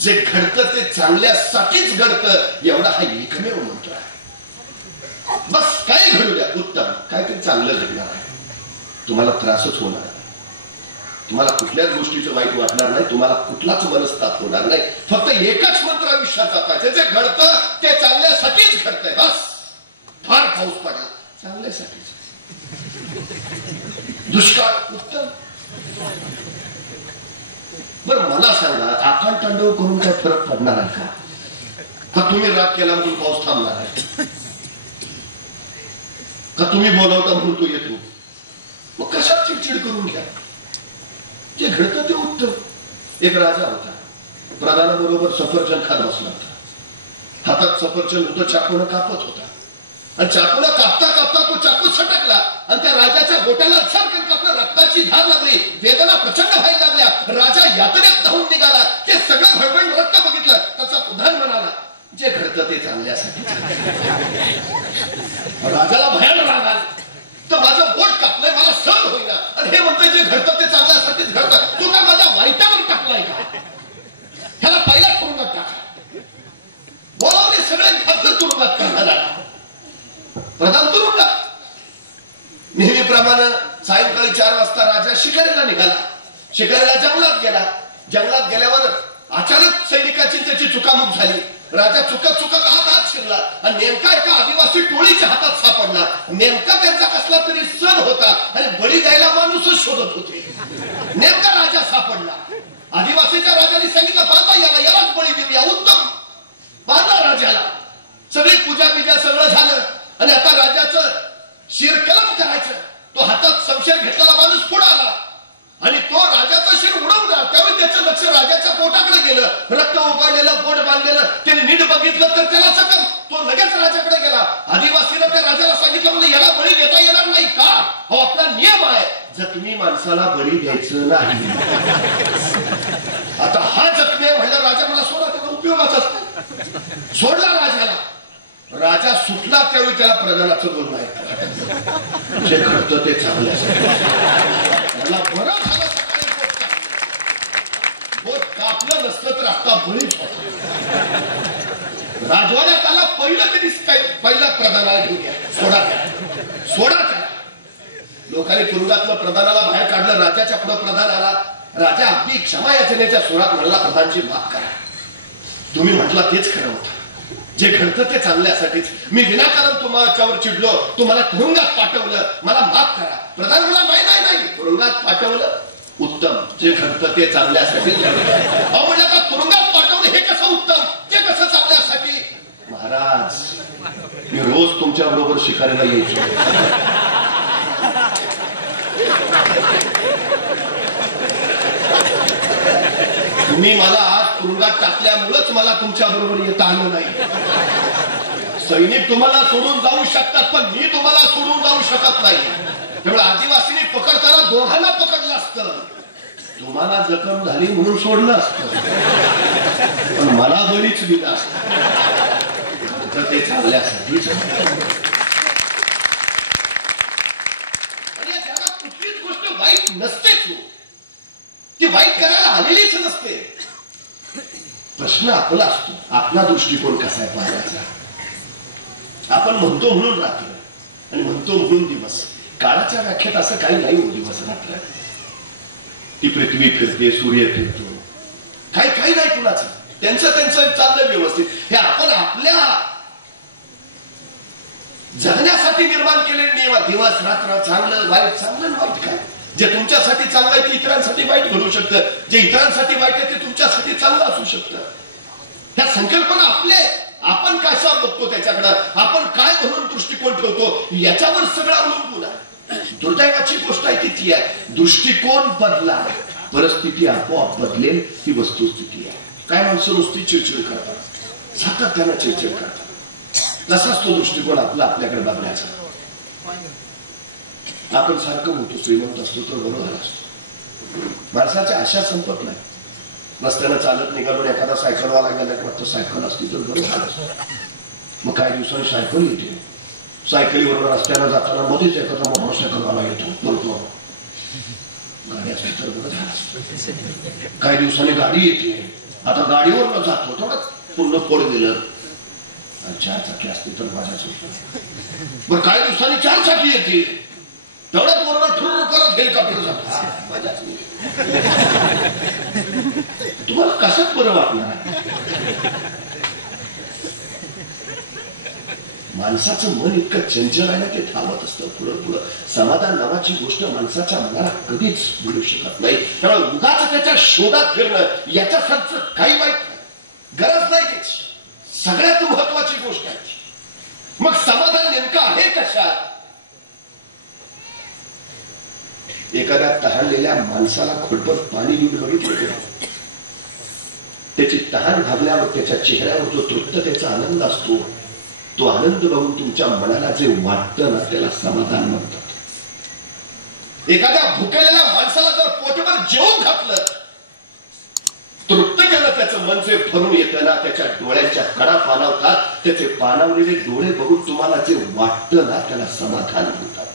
जे घडतं ते चांगल्यासाठीच घडतं, एवढा हा एकमेव मंत्र आहे. बस काय घडू द्या, उत्तम, काहीतरी चांगलं घडणार आहे. तुम्हाला त्रासच होणार आहे, तुम्हाला कुठल्याच गोष्टीचं वाईट वाटणार नाही, तुम्हाला कुठलाच मनस्ताप होणार नाही. फक्त एकच मंत्र आयुष्यात जातायचं, जे घडतं ते चांगल्यासाठीच घडतंय. बस फार पाऊस पडला, चांगल्यासाठीच. दुष्काळ, उत्तम. बरं मला सांगा, आकांड तांडव करून काय फरक पडणार आहे का? का तुम्ही राग केला म्हणून पाऊस थांबणार आहे? का तुम्ही बोलावता म्हणून तो येतो? मग कशात चिडचिड करून घ्या, जे घडतं ते उत्तम. एक राजा होता, प्रधानाबरोबर सफरचंद खात बसला होता. हातात सफरचंद होतं, चाकूनं कापत होता, आणि चाकूला कापता कापता तो चाकू सटकला आणि त्या राजाच्या बोटाला सारखं आपल्या रक्ताची धार लागली. वेदना प्रचंड व्हायला लागल्या. राजा यातनेत धावून निघाला. ते सगळं भळभळ रक्त बघितलं. त्याचा प्रधान म्हणाला, जे घडतं ते चांगल्यासाठी. राजाला भयान राग आला, तर माझं बोट कापलंय, मला सहन होईना, आणि हे म्हणतंय जे घडतं ते चांगल्यासाठीच घडतं. तू काय माझ्या वाईटावर टाकलाय का? ह्याला पहिला तुरुंगात टाका. बोलावले सगळे खासदार तुरुंगात काढला. प्रधान तुरुंगात. नेहमीप्रमाणे सायंकाळी 4 वाजता राजा शिकारीला निघाला. शिकारीला जंगलात गेला. जंगलात गेल्यावर अचानक सैनिकाची त्याची चुकामुक झाली. राजा चुकत चुकत आत शिरला आणि नेमका एका आदिवासी टोळीच्या हातात सापडला. नेमका त्यांचा कसला तरी सण होता आणि बळी द्यायला माणूसच शोधत होते. नेमका राजा सापडला. आदिवासीच्या राजाने सांगितलं बांधा यालाच बळी देऊया. उत्तम बांधा राजाला. सगळी पूजा बिजा सगळं झालं आणि आता राजाचं शिरकलम करायचं. तो हातात शमशेर घेतलेला माणूस पुढे आला आणि तो राजाचं शिर उडवणार. त्यावेळी त्याचं लक्ष राजाच्या पोटाकडे गेलं. रक्त उघडलेलं, पोट बांधलेलं. त्याने नीट बघितलं तर त्याला चकम. तो लगेच राजाकडे गेला. आदिवासीनं त्या राजाला सांगितलं म्हणजे याला बळी देता येणार नाही का? हो आपला नियम आहे, जखमी माणसाला बळी द्यायचं नाही. आता हा जखमी आहे म्हणलं राजा मला सोडा, त्याचा उपयोगाचाच नाही. सोडला राजाला. राजा सुटला त्यावेळी त्याला प्रधानाचं बोलणं ऐकलं. जे घडतं ते चांगलं मला बरं झालं. बोट कापलं नसतं तर आता बळीच होता. राजवाड्यात आला. पहिलं तरी पहिला प्रधानाला घेऊन या. सोडा त्याला. लोकांनी तुरुंगातलं प्रधानाला बाहेर काढलं. राजाच्या पुढे प्रधान आला. राजा अगदी क्षमा याचनेच्या सुरात म्हणला प्रधानची माफ करा. तुम्ही म्हटलं तेच खरं होतं. जे घडतं ते चांगल्यासाठीच. मी विनाकारण तुमच्यावर चिडलो. तुम्हाला तुरुंगात पाठवलं. मला माफ करा. प्रधान मला नाही तुरुंगात पाठवलं उत्तम. जे घडतं ते चांगल्यासाठी. म्हणजे आता तुरुंगात पाठवलं हे कसं उत्तम, ते कसं चांगल्यासाठी? महाराज मी रोज तुमच्या बरोबर शिकारीला यायचो. तुम्ही मला आज तुरुंगात टाकल्यामुळेच मला तुमच्या बरोबर येता आलं नाही. सैनिक तुम्हाला सोडून जाऊ शकतात पण मी तुम्हाला सोडून जाऊ शकत नाही. त्यामुळे आदिवासींनी पकडताना दोघांना पकडलं असतं. तुम्हाला जखम झाली म्हणून सोडलं असतं पण मला बळीच दिला असतं. ते चांगल्यासाठीच. आणि जगात कुठलीच गोष्ट वाईट नसतेच. ती वाईट करायला आलेलीच नसते. प्रश्न आपला असतो, आपला दृष्टिकोन कसा आहे पाहण्याचा. आपण म्हणतो म्हणून रात्र आणि म्हणतो म्हणून दिवस. काळाच्या व्याख्यात असं काही नाही हो. दिवस रात्र ती पृथ्वी फिरते, सूर्य फिरतो. काही नाही कुणाचं. त्यांचं चाललं व्यवस्थित. हे आपण आपल्या जगण्यासाठी निर्माण केलेले नियम. दिवस रात्र, चांगलं वाईट. चांगलं वाईट काय? जे तुमच्यासाठी चांगलं आहे ते इतरांसाठी वाईट घडू शकतं. जे इतरांसाठी वाईट आहे ते तुमच्यासाठी चांगलं असू शकतं. ह्या संकल्पना आपल्या. आपण कशा बघतो त्याच्याकडं, आपण काय म्हणून दृष्टिकोन ठेवतो याच्यावर सगळं अवलंबून आहे. दुर्दैवाची गोष्ट आहे ती आहे, दृष्टिकोन बदला परिस्थिती आपोआप बदलेल ही वस्तुस्थिती आहे. काय माणसं नुसती चिडचिड करतात, सातत्यानं चिडचिड करतात. तसाच तो दृष्टिकोन आपल्याकडे बघण्याचा. आपण सारखं म्हणतो श्रीमंत असतो तर बरोबर असतो. माणसाच्या आशा संपत नाही. रस्त्यानं चालत निघालो एखादा सायकलवाला गेला की वाटतं सायकल असती तर बरं झालं असतं. मग काही दिवसांनी सायकल येते. सायकलीवर रस्त्यानं जाताना मध्येच एखादा मोटरसायकलवाला येतो, बोलतो गाडी असती तर बरं झालं असतं. काही दिवसांनी गाडी येते. आता गाडीवर जातो थोडं पूर्ण पोड दिलं. 4 चाकी असते तर माझ्याच होतं. बरं काही दिवसांनी 4 चाकी येते. तेवढ्याच बरोबर ठुर करत हेलिकॉप्टर जातो. माझ्याच तुम्हाला कसंच बरं वाटणार आहे. माणसाचं मन इतकं चंचल आहे ना ते थांबत असतं पुढं. समाधान नावाची गोष्ट माणसाच्या मनाला कधीच मिळू शकत नाही. त्यामुळे उगाच त्याच्या शोधात फिरणं याच्यासारखं काही वाईट गरज नाही त्याची. सगळ्यात महत्वाची गोष्ट आहे. मग समाधान नेमकं आहे कशात? एखाद्या तहानलेल्या माणसाला खोटभर पाणी देऊन बघितलं, त्याची तहान भागल्यावर त्याच्या चेहऱ्यावर जो तृप्ततेचा आनंद असतो, तो आनंद बघून तुमच्या मनाला जे वाटतं ना त्याला समाधान म्हणतात. एखाद्या भुकेलेल्या माणसाला जर पोटभर जेवून घातलं, तृप्त केलं, त्याचं मन जे भरून येतं ना, त्याच्या डोळ्यांच्या कडा पाणावतात. त्याचे पाणावलेले डोळे बघून तुम्हाला जे वाटतं ना त्याला समाधान म्हणतात.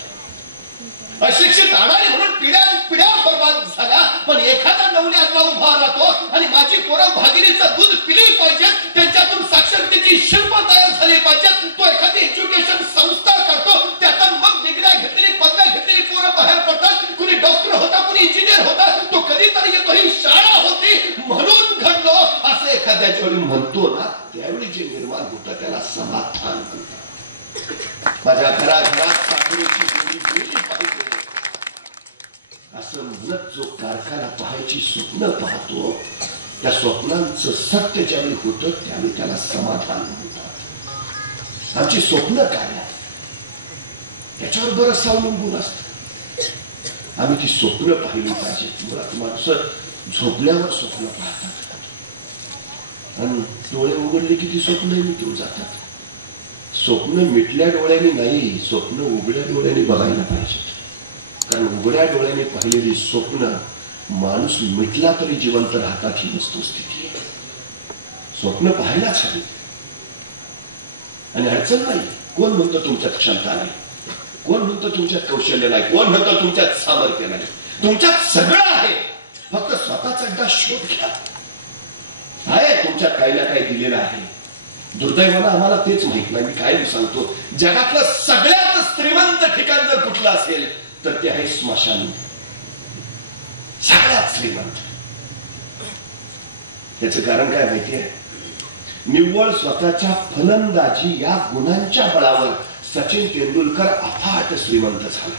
अशिक्षित अडाणी म्हणून पिढ्या बर्बाद झाल्या, पण एखादा नवली आत्मा उभा राहतो आणि माझी पोरं भागिनीचं दूध पिली पाहिजेत, त्यांच्यातून साक्षरतेची शिल्प तयार झाली पाहिजेत. तो एखादी एज्युकेशन संस्था करतो, त्यातून मग डिग्र्या घेतलेली, पदव्या घेतलेली पोरं बाहेर पडतात. कुणी डॉक्टर होता, कुणी इंजिनियर होता. तो कधीतरी येतो ही शाळा होती म्हणून घडलो असं एखाद्याच्या वेळी म्हणतो ना, त्यावेळी समाधान म्हणतात. माझ्या घराघरात साखरेची गोडी गेली पाहिजे असं म्हणत जो कारखाना पाहायची स्वप्न पाहतो, त्या स्वप्नांचं सत्य ज्यावेळी होतं त्यावेळी त्याला समाधान म्हणतात. आमची स्वप्न काय आहे याच्यावर बरंच अवलंबून असतं. आम्ही ती स्वप्न पाहिली पाहिजेत. मुळात माणसं झोपल्यावर स्वप्न पाहतात आणि डोळे उघडले की ती स्वप्न मिटून जातात. स्वप्न मिटल्या डोळ्यांनी नाही, स्वप्न उघड्या डोळ्यांनी बघायला पाहिजेत. कारण उघड्या डोळ्याने पाहिलेली स्वप्न माणूस मिटला तरी जिवंत राहतात ही वस्तुस्थिती आहे. स्वप्न पाहायलाच हवी आणि अडचण नाही. कोण म्हणतं तुमच्यात क्षमता नाही, कोण म्हणतं तुमच्यात कौशल्य नाही, कोण म्हणतं तुमच्यात सामर्थ्य नाही. तुमच्यात सगळं आहे, फक्त स्वतःचा एकदा शोध घ्या. आहे तुमच्यात काही ना काही दिलेलं आहे. दुर्दैवानं आम्हाला तेच माहित नाही. मी काय सांगतो, जगातलं सगळ्यात श्रीमंत ठिकाण जर कुठलं असेल तर ते आहे स्मशान. सगळ्यात श्रीमंत. त्याचं कारण काय माहितीये? निव्वळ स्वतःच्या फलंदाजी या गुणांच्या बळावर सचिन तेंडुलकर अफाट श्रीमंत झाला.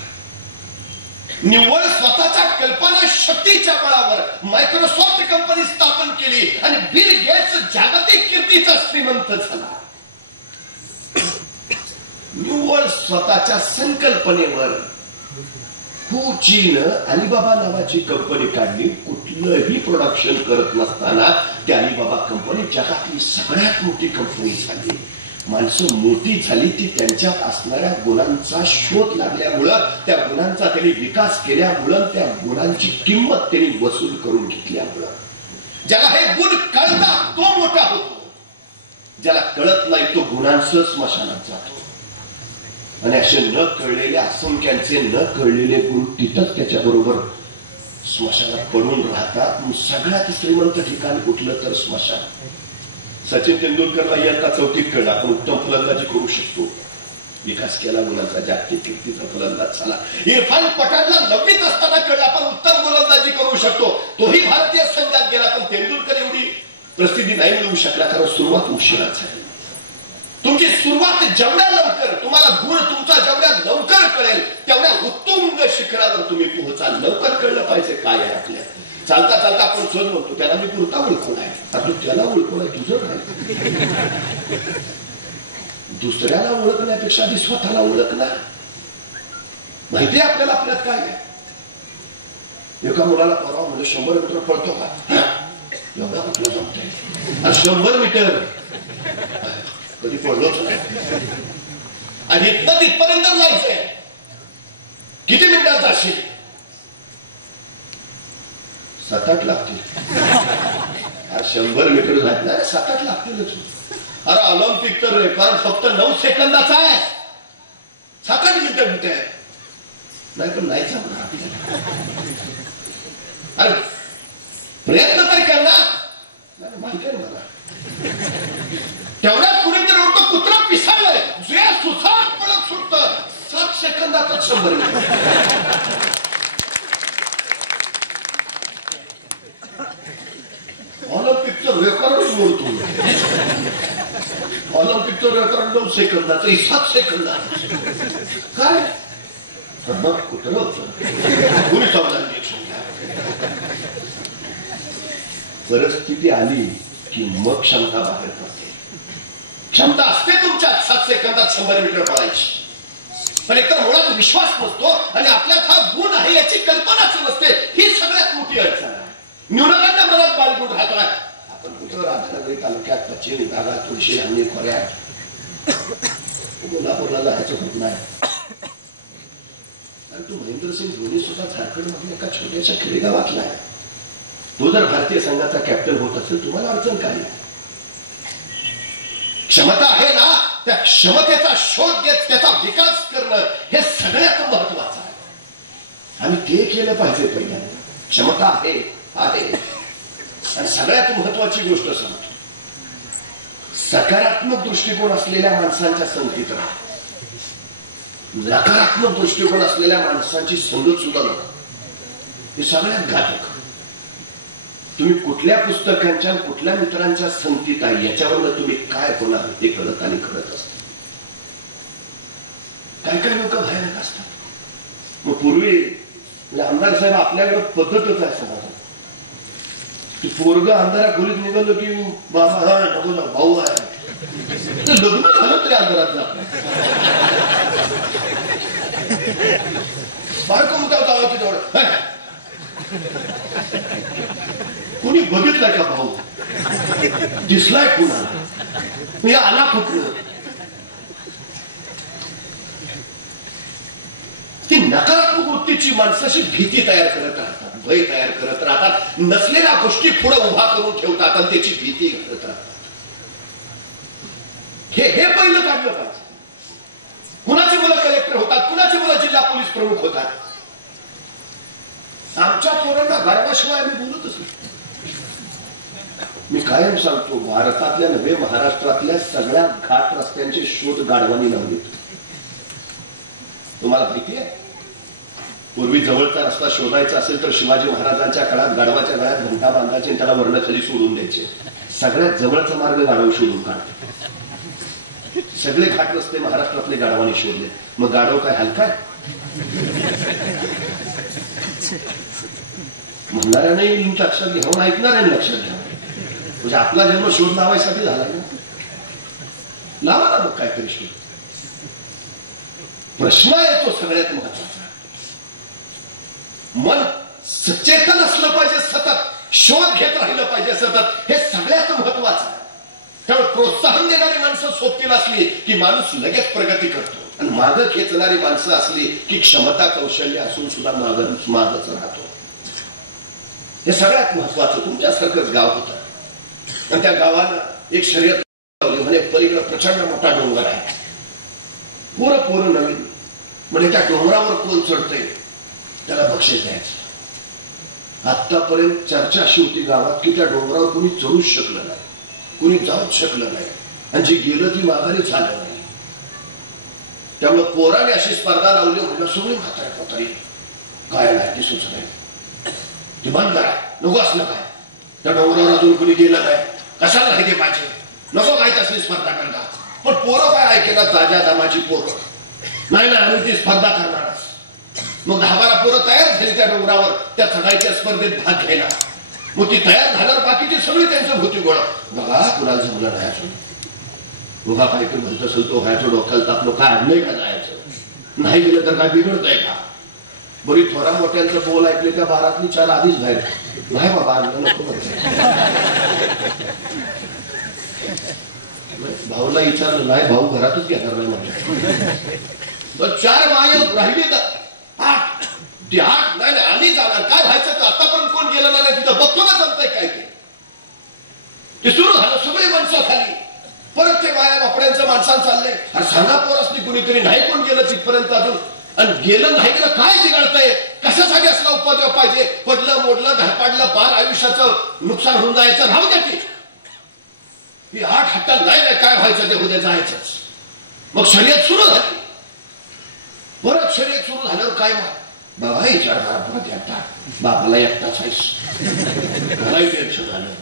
निव्वळ स्वतःच्या कल्पना शक्तीच्या बळावर मायक्रोसॉफ्ट कंपनी स्थापन केली आणि बिल गेट्स जागतिक कीर्तीचा श्रीमंत झाला. निव्वळ स्वतःच्या संकल्पनेवर चीनं अलिबाबा नावाची कंपनी काढली. कुठलंही प्रोडक्शन करत नसताना त्या अलिबाबा कंपनी जगातली सगळ्यात मोठी कंपनी झाली. माणसं मोठी झाली ती त्यांच्यात असणाऱ्या गुणांचा शोध लागल्यामुळं, त्या गुणांचा त्यांनी विकास केल्यामुळं, त्या गुणांची किंमत त्यांनी वसूल करून घेतल्यामुळं. ज्याला हे गुण कळतात तो मोठा होतो, ज्याला कळत नाही तो गुणांचं स्मशानात जातो. आणि असे न कळलेले असंख्यांचे न कळलेले गुण तिथंच त्याच्याबरोबर स्मशानात पडून राहतात. सगळ्यात श्रीमंत ठिकाण कुठलं तर स्मशान. सचिन तेंडुलकरला इयत्ता चौथीत कळला आपण उत्तम फलंदाजी करू शकतो. विकास केला गुणांचा, जागतिक कीर्तीचा फलंदाज झाला. इरफान पठाणला 9वीत असताना कळला आपण उत्तम गोलंदाजी करू शकतो. तोही भारतीय संघात गेला, पण तेंडुलकर एवढी प्रसिद्धी नाही मिळवू शकला कारण सुरुवात उशिरा झाली. तुमची सुरुवात जेवढ्या लवकर, तुम्हाला गुण तुमचा जेवढ्या लवकर कळेल तेवढ्या उत्तुंग शिखरावर तुम्ही पोहोचाल. लवकर कळलं पाहिजे काय आहे आपल्या. चालता चालता आपण सहज म्हणतो त्याला मी पुरता ओळखून आहे. आता त्याला ओळखून आहे तुझं काय? दुसऱ्याला ओळखण्यापेक्षा आधी स्वतःला ओळखणार. माहिती आहे आपल्याला आपल्यात काय आहे. एका मुलाला परवा म्हणजे 100 मीटर पळतो का? एवढा कुठला जमतोय? 100 मीटर कधी पडलोच नाही. आणि इथं तिथपर्यंत जायचंय. किती मिनिटात जाशील? 7-8 लागतील. 100 मीटर जात नाही, 7-8 लागतीलच. अरे ऑलिम्पिक तर रेकॉर्ड फक्त 9 सेकंदाचा आहे. 7-8 मिनिटं कुठे आहे? नाही पण नाही जमणार आपल्याला. अरे प्रयत्न तरी करणार. माहिती आहे मला तेवढ्यात पुढे तर होतं कुत्रा पिसाळलंय, जे सुसाट पडत सुटतं. 7 सेकंदातच 100 मीटर. ऑलिम्पिकचं रेकॉर्ड मोडतो. ऑलिम्पिकचं रेकॉर्ड 9 सेकंदाचं, 7 सेकंदात काय कुत्र होतं. कुणी समजा परिस्थिती आली की मग क्षमता बाहेर पडते. क्षमता असते तुमच्यात 7 सेकंदात 100 मीटर पळायची, पण एकतर मुळात विश्वास नसतो आणि आपल्यात हा गुण आहे याची कल्पनाच नसते. ही सगळ्यात मोठी अडचण आहे. न्यूनगंड मनात बाळगून राहतोय आपण. कुठं राधानगरी तालुक्यात पश्चिम विभागात तुळशी लांबी खोऱ्यात कोल्हापूरला जायचं होत नाही. आणि तो महेंद्रसिंग धोनी सुद्धा झारखंडमध्ये एका छोट्याशा खेडेगावातला आहे. तो जर भारतीय संघाचा कॅप्टन होत असेल तुम्हाला अडचण काय? क्षमता आहे ना, त्या क्षमतेचा शोध घेत त्याचा विकास करणं हे सगळ्यात महत्वाचं आहे. आम्ही ते केलं पाहिजे. पहिल्यांदा क्षमता आहे आणि सगळ्यात महत्वाची गोष्ट सांगतो, सकारात्मक दृष्टिकोन असलेल्या माणसांच्या संगतीत राहा. नकारात्मक दृष्टिकोन असलेल्या माणसांची संगत सुद्धा नका. हे सगळ्यात घातक. तुम्ही कुठल्या पुस्तकांच्या कुठल्या मित्रांच्या संगतीत आहे याच्यावरनं तुम्ही काय होणार हे कळत आणि कळत असते. काय काय लोक भयानक असतात. मग पूर्वी म्हणजे आमदार साहेब आपल्याकडे पद्धतच आहे समाजात की पोरग अंधारा खोलीत निघालो की बाबा हा नको ना भाऊ आहे लग्न झालं तरी अंधारात जात फार कमवता गावाची जवळ कोणी बघितलाय का भाऊ दिसलाय कुणाला आला कुठलं ती नकारात्मक वृत्तीची माणसाशी भीती तयार करत राहतात, भय तयार करत राहतात, नसलेल्या गोष्टी पुढे उभा करून ठेवतात आणि त्याची भीती करत राहतात. हे पहिलं काढलं पाहिजे. कुणाची मुलं कलेक्टर होतात, कुणाची मुलं जिल्हा पोलीस प्रमुख होतात. आमच्या पोरांना गाढवाशिवाय आम्ही बोलतच नाही. मी कायम सांगतो भारतातल्या नव्हे महाराष्ट्रातल्या सगळ्या घाट रस्त्यांचे शोध गाढवांनी लावलेत. तुम्हाला माहिती आहे पूर्वी जवळचा रस्ता शोधायचा असेल तर शिवाजी महाराजांच्या काळात गाढवाच्या गळ्यात घंटा बांधायचे आणि त्याला वर्ण खाली सोडून द्यायचे. सगळ्यात जवळचा मार्ग गाढव शोधून काढतो. सगळे घाट रस्ते महाराष्ट्रातले गाढवांनी शोधले. मग गाढव काय हलकाय म्हणणाऱ्याने लक्षात घ्यावं, ऐकणाऱ्याने लक्षात घ्यावं. म्हणजे आपला जन्म शोध लावायसाठी झाला ना, लावा ना मग काहीतरी शोध. प्रश्न येतो सगळ्यात महत्वाचा, मन सचेतन असलं पाहिजे, सतत शोध घेत राहिलं पाहिजे सतत, हे सगळ्यात महत्वाचं आहे. त्यामुळे प्रोत्साहन देणारी माणसं सोबतीला असली की माणूस लगेच प्रगती करतो आणि मागं खेचणारी माणसं असली की क्षमता कौशल्य असून सुद्धा मागच राहतो. हे सगळ्यात महत्वाचं. तुमच्यासारखंच गाव होतं आणि त्या गावानं एक शर्यत लावली, म्हणे पलीकडे प्रचंड मोठा डोंगर आहे, पोरं नवीन, म्हणजे त्या डोंगरावर कोण चढतंय त्याला बक्षीस द्यायचं. आतापर्यंत चर्चा अशी होती गावात की त्या डोंगरावर कुणी चढूच शकलं नाही, कुणी जाऊच शकलं नाही आणि जे गेलं ती माघारी झालं नाही. त्यामुळे पोराने अशी स्पर्धा लावली, म्हणलं सगळी म्हातारी काय नाही ती सुच नाही, ती बंद करा, नको असलं काय, त्या डोंगरावर अजून कुणी गेलं नाही, कशाला राहिले पाहिजे, नको काय तसली स्पर्धा करता. पण पोरं काय ऐकलं, ताज्या दमाची पोरं, नाही आम्ही ती स्पर्धा करणारच. मग 10-12 पोरं तयार झाली त्या डोंगरावर त्या चढाईच्या स्पर्धेत भाग घ्यायला. मग ती तयार झाल्यावर बाकीची सगळी त्यांचं भूती गोळा, बघा कुणाला जमलं नाही असून, बघा काहीतरी म्हणत असेल तो व्हायचं, डोक्याला तापलं, काय आणलंय का जायचं, नाही गेलं तर काय बिघडतंय का. बरी थोड्या मोठ्यांचं बोल ऐकले त्या 12तली 4 आधीच बाहेर, नाही बाबा आणलं नको म्हणते. भाऊला विचारलं, नाही भाऊ घरातच घेणार नाही म्हणजे. 4 माय राहिली तर 8 नाही आम्ही जाणार, काय व्हायचं तर आतापर्यंत कोण गेलं नाही तिथं, बघतो ना जमतंय काय ते सुरू झालं. सगळे माणसं खाली, परत ते माया बापड्यांचं माणसांना चाललंय, अरे सांगा पोर असली कुणीतरी, नाही कोण गेलं तिथपर्यंत अजून, आणि गेलं नाही गेलं काय बिघडतंय, कशासाठी असला उपद्रव पाहिजे, पडलं मोडलं धडपाडलं पार आयुष्याचं नुकसान होऊन जायचं, राहू द्या की 8 हट्टाल नाही काय व्हायचं ते उद्या जायचंच. मग शर्यत सुरू झाली. परत शर्यत सुरू झाल्यावर काय बाबा विचार करा, परत एकटा बाबाला एकटाच आहेस, मलाही टेन्शन आलं.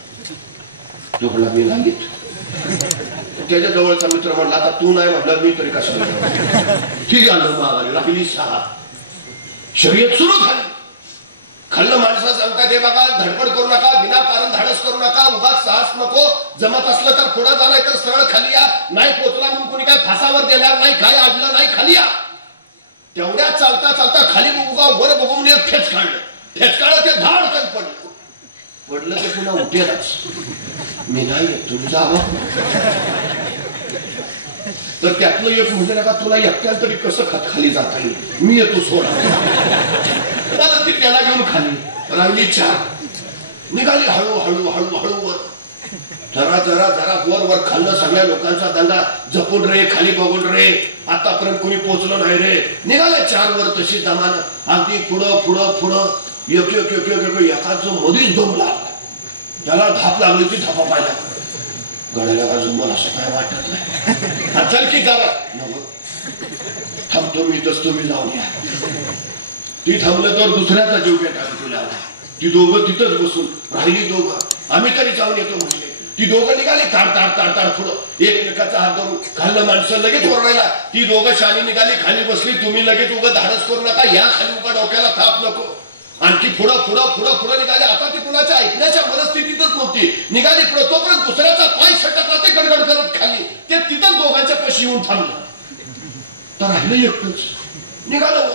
तो म्हणला मी लागेल. त्याच्या जवळचा मित्र म्हणला, आता तू नाही म्हटलं मी तरी कशाला. ठीक आलं मागाली, राहिली 6. शर्यत सुरू झाली. खाल्लं माणसं सांगतात, हे बघा धडपड करू नका, विनाकारण धाडस करू नका, उगाच साहस नको, जमत असलं तर पुढे जा, नाही तर सरळ खाली या, नाही पोचला म्हणून कोणी काय फासावर देणार नाही, काय आडलं नाही, खाली या. तेवढ्या चालता चालता खाली उगा वर बघून फेच काढलं, फेचकाळं ते धाडकन पडलं ते पुन्हा उठेलच. मी नाही येत, तुम्ही जावं. तर त्यातलं एक म्हणजे का तुला एकट्याला तरी कसं खाली जाता येईल, मी येतो सोडा. ती त्याला घेऊन खाली राहिली 4. निघाली हळू वर, जरा वर खाल्लं. सगळ्या लोकांचा दंगा, जपून रे, खाली बघून रे, आतापर्यंत कोणी पोहोचलं नाही रे. निघाले 4 वर तशी जमानं, अगदी पुढं एकाच मधीच दम लागला, त्याला धाप लागली ती धापा पाहिला. गड्याला बाजून मला असं काय वाटत नाही, चल की गावात थांबतो मी, तस तुम्ही जाऊन या. ती थांबलं तर दुसऱ्याचा जीव घेता तुला. ती दोघं तिथंच बसून राहिली. दोघं आम्ही तरी जाऊन येतो म्हटले. ती दोघं निघाली ताड ताड ताड ताड पुढं एकमेकाचा हात धरून खाल्लं माणसं लगेच ओरडायला ती दोघं शानी निघाली खाली बसली तुम्ही लगेच उगं धाडस करू नका या खाली उगा डोक्याला थाप नको आणखी पुढं पुढं पुढं पुढं निघाले आता ती कुणाच्या ऐकण्याच्या मनस्थितीतच नव्हती निघाली पुढं तोपर्यंत दुसऱ्याचा पाय सटकला ते गडगड करत खाली ते तिथं दोघांच्या पाशी येऊन थांबलं तर राहिलं एकटंच निघालं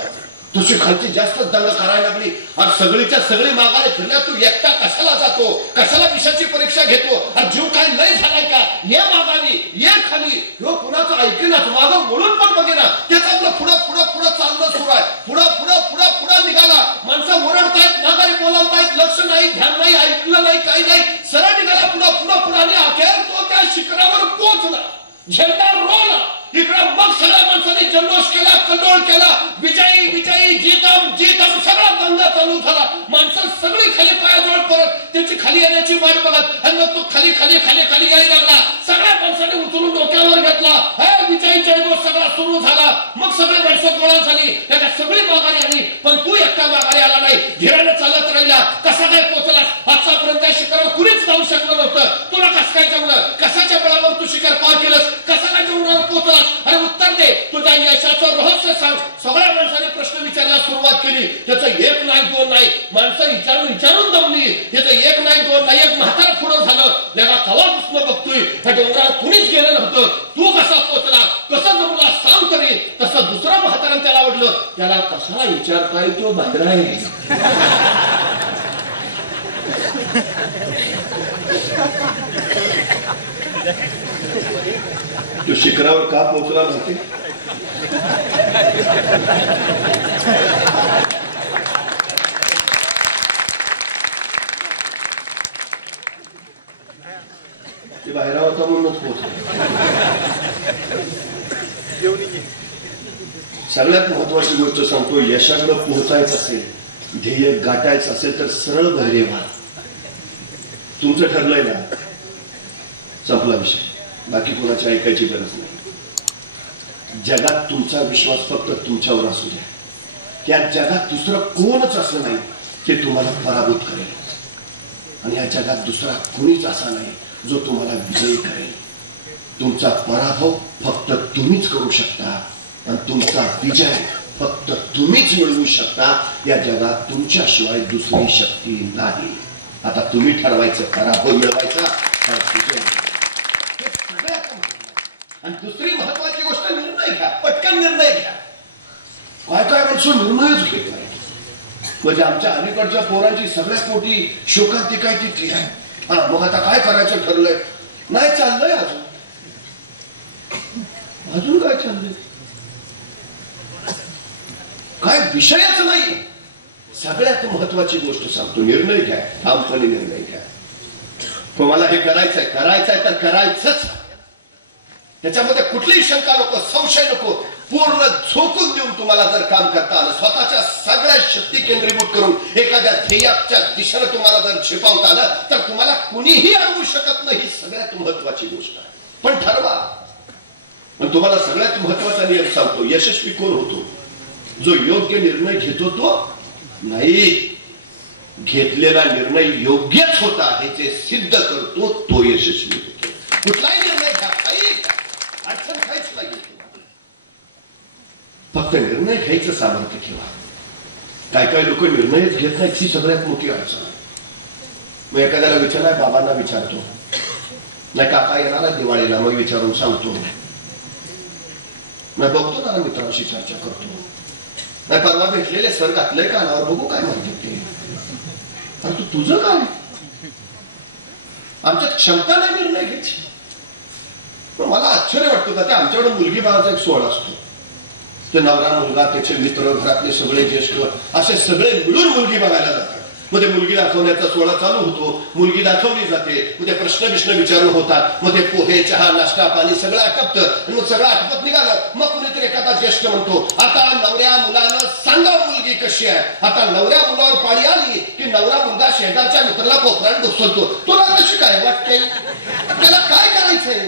तुझी खालची जास्तच दंग करायला लागली आणि सगळीच्या सगळी मागायला फिरल्या तू एकटा कशाला जातो कशाला विषयाची परीक्षा घेतो आणि जीव काय नाही झालाय का ये मागावी ये खाली ह्यो कुणाचं ऐकेनाच मागं बोलून पण बघेना त्याचं आपलं पुढं पुढं पुढं चालणं सुरू आहे पुढं पुढं पुढं पुढं निघाला माणसं ओरडतायत माघारी बोलावतायत लक्ष नाही ध्यान नाही ऐकलं नाही काही नाही सरळ निघाला पुढं पुढं पुढं आणि अखेर तो त्या शिखरावर पोहोचला झेंडा रोवला इकडं मग सगळ्या माणसांनी जल्लोष केला कल्लोळ केला विजयी विजयी जीतम जीतम सगळा दंगा चालू झाला माणसं सगळी खाली पायाजवळ परत त्याची खाली येण्याची वाट बघत आणि मग तो खाली खाली खाली खाली यायला लागला सगळ्या माणसाने उचलून डोक्यावर घेतला हे विजयी जयघोष सगळा सुरू झाला मग सगळी माणसं गोळा झाली त्याला सगळी माघारी आली पण तू एकटा माघारी आला नाही धीराने चालत राहिला कसा काय पोहोचला आजच्यापर्यंत त्या शिखरावर कुणीच जाऊ शकलं नव्हतं तुला कसं काय जमलं कशाच्या बळावर तू शिखर पार केलंस कसा काय जमणार पोहोचला अरे उत्तर दे तुझ्या यशाचं रहस्य सांग सगळ्या माणसाने प्रश्न विचारायला सुरुवात केली त्याचं एक नाही दोन नाही माणसं विचारून दमली त्याचं एक नाही दोन नाही एक म्हातारा पुढं झालं त्याला कवापासून बघतोय ह्या डोंगरावर कुणीच गेलं नव्हतं तू कसा पोहोचला कसं जमला सांग तरी तसं दुसरा म्हातारा त्याला आवडलं त्याला कसा विचारताय तो बाहेर आहे तो शिखरावर का पोहोचला माहिती ते बाहेर होता म्हणूनच पोहोचला सगळ्यात महत्वाची गोष्ट सांगतो यशाकडे पोहोचायचं असेल ध्येय गाठायचं असेल तर सरळ बहिरे व्हा तुमचं ठरलंय ना संपला विषय बाकी कोणाची ऐकायची गरज नाही जगात तुमचा विश्वास फक्त तुमच्यावर असू द्या त्या जगात दुसरं कोणच असं नाही की तुम्हाला पराभूत करेल आणि या जगात दुसरा कोणीच असा नाही जो तुम्हाला विजयी करेल तुमचा पराभव फक्त तुम्हीच करू शकता आणि तुमचा विजय फक्त तुम्हीच मिळवू शकता या जगात तुमच्याशिवाय दुसरी शक्ती नाही आता तुम्ही ठरवायचं पराभव मिळवायचा का विजय आणि दुसरी महत्वाची गोष्ट निर्णय घ्या पटकन निर्णय घ्या काय काय माणसं निर्णयच घेत नाही म्हणजे आमच्या अलीकडच्या पोरांची सगळ्या पोटी शोकांतिका ती आहे हा मग आता काय करायचं ठरलंय नाही चाललंय अजून काय चाललंय काय विषयच नाही सगळ्यात महत्वाची गोष्ट सांगतो निर्णय घ्या ठामपणे निर्णय घ्या पण मला हे करायचंय तर करायचंच त्याच्यामध्ये कुठलीही शंका नको संशय नको पूर्ण झोकून देऊन तुम्हाला जर काम करता आलं स्वतःच्या सगळ्या शक्ती केंद्रीभूत करून एखाद्या ध्येयाच्या दिशेने तुम्हाला जर झेपावता आलं तर तुम्हाला कुणीही अडवू शकत नाही ही सगळ्यात महत्वाची गोष्ट आहे पण ठरवा पण तुम्हाला सगळ्यात महत्वाचा नियम सांगतो यशस्वी कोण होतो जो योग्य निर्णय घेतो तो नाही घेतलेला निर्णय योग्यच होता हे जे सिद्ध करतो तो यशस्वी होतो कुठलाही निर्णय घ्या अडचण काहीच नाही फक्त निर्णय घ्यायचं सामर्थ्य ठेवा काय काय लोक निर्णयच घेत नाहीत ही सगळ्यात मोठी अडचण मग एखाद्याला विचारलाय बाबांना विचारतो नाही काका येणार दिवाळीला मग विचारून सांगतो नाही बघतो ना मित्रांशी चर्चा करतो नाही परवा भेटलेले सर घातलंय कानावर बघू काय माहिती ते तू तुझं काय आमच्यात क्षमता नाही निर्णय घ्यायची पण मला आश्चर्य वाटतं का ते आमच्याकडे मुलगी बाळाचा एक सोहळा असतो ते नवरा मुलगा त्याचे मित्र घरातले सगळे ज्येष्ठ असे सगळे मिळून मुलगी बघायला जातात मग ते मुलगी दाखवण्याचा सोहळा चालू होतो मुलगी दाखवली जाते मग ते प्रश्न विचारून होतात मग ते पोहे चहा नाश्ता पाणी सगळं आटपतं आणि मग सगळं आटपत निघालं मग कुणीतरी एखादा ज्येष्ठ म्हणतो आता नवऱ्या मुलानं सांगा मुलगी कशी आहे आता नवऱ्या मुलावर पाळी आली की नवरा मुलगा शेजारच्या मित्राला कोपऱ्यात बसवतो तुला कशी काय वाटते त्याला काय करायचंय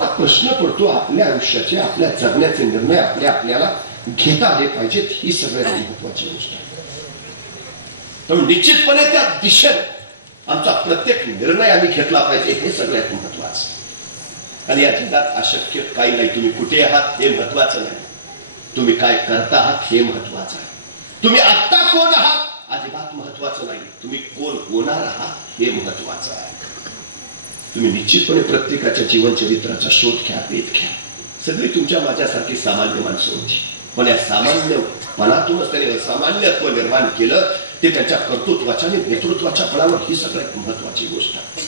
हा प्रश्न पडतो आपल्या आयुष्याचे आपल्या जगण्याचे निर्णय आपल्याला घेता आले पाहिजेत ही सगळ्यात महत्वाची गोष्ट आहे तर निश्चितपणे त्या दिशेने आमचा प्रत्येक निर्णय आम्ही घेतला पाहिजे, हे सगळ्यात महत्वाचं. आणि या जगात अशक्य काही नाही. तुम्ही कुठे आहात हे महत्वाचं नाही, तुम्ही काय करता आहात हे महत्वाचं आहे. तुम्ही आत्ता कोण आहात अजिबात महत्वाचं नाही, तुम्ही कोण होणार आहात हे महत्वाचं आहे. तुम्ही निश्चितपणे प्रत्येकाच्या जीवनचरित्राचा शोध घ्या, वेध घ्या. सगळी तुमच्या माझ्यासारखी सामान्य माणसं होती, पण या सामान्यपणातूनच त्यांनी असामान्यत्व निर्माण केलं. ते त्यांच्या कर्तृत्वाच्या आणि नेतृत्वाच्या बळावर. ही सगळ्यात महत्वाची गोष्ट आहे.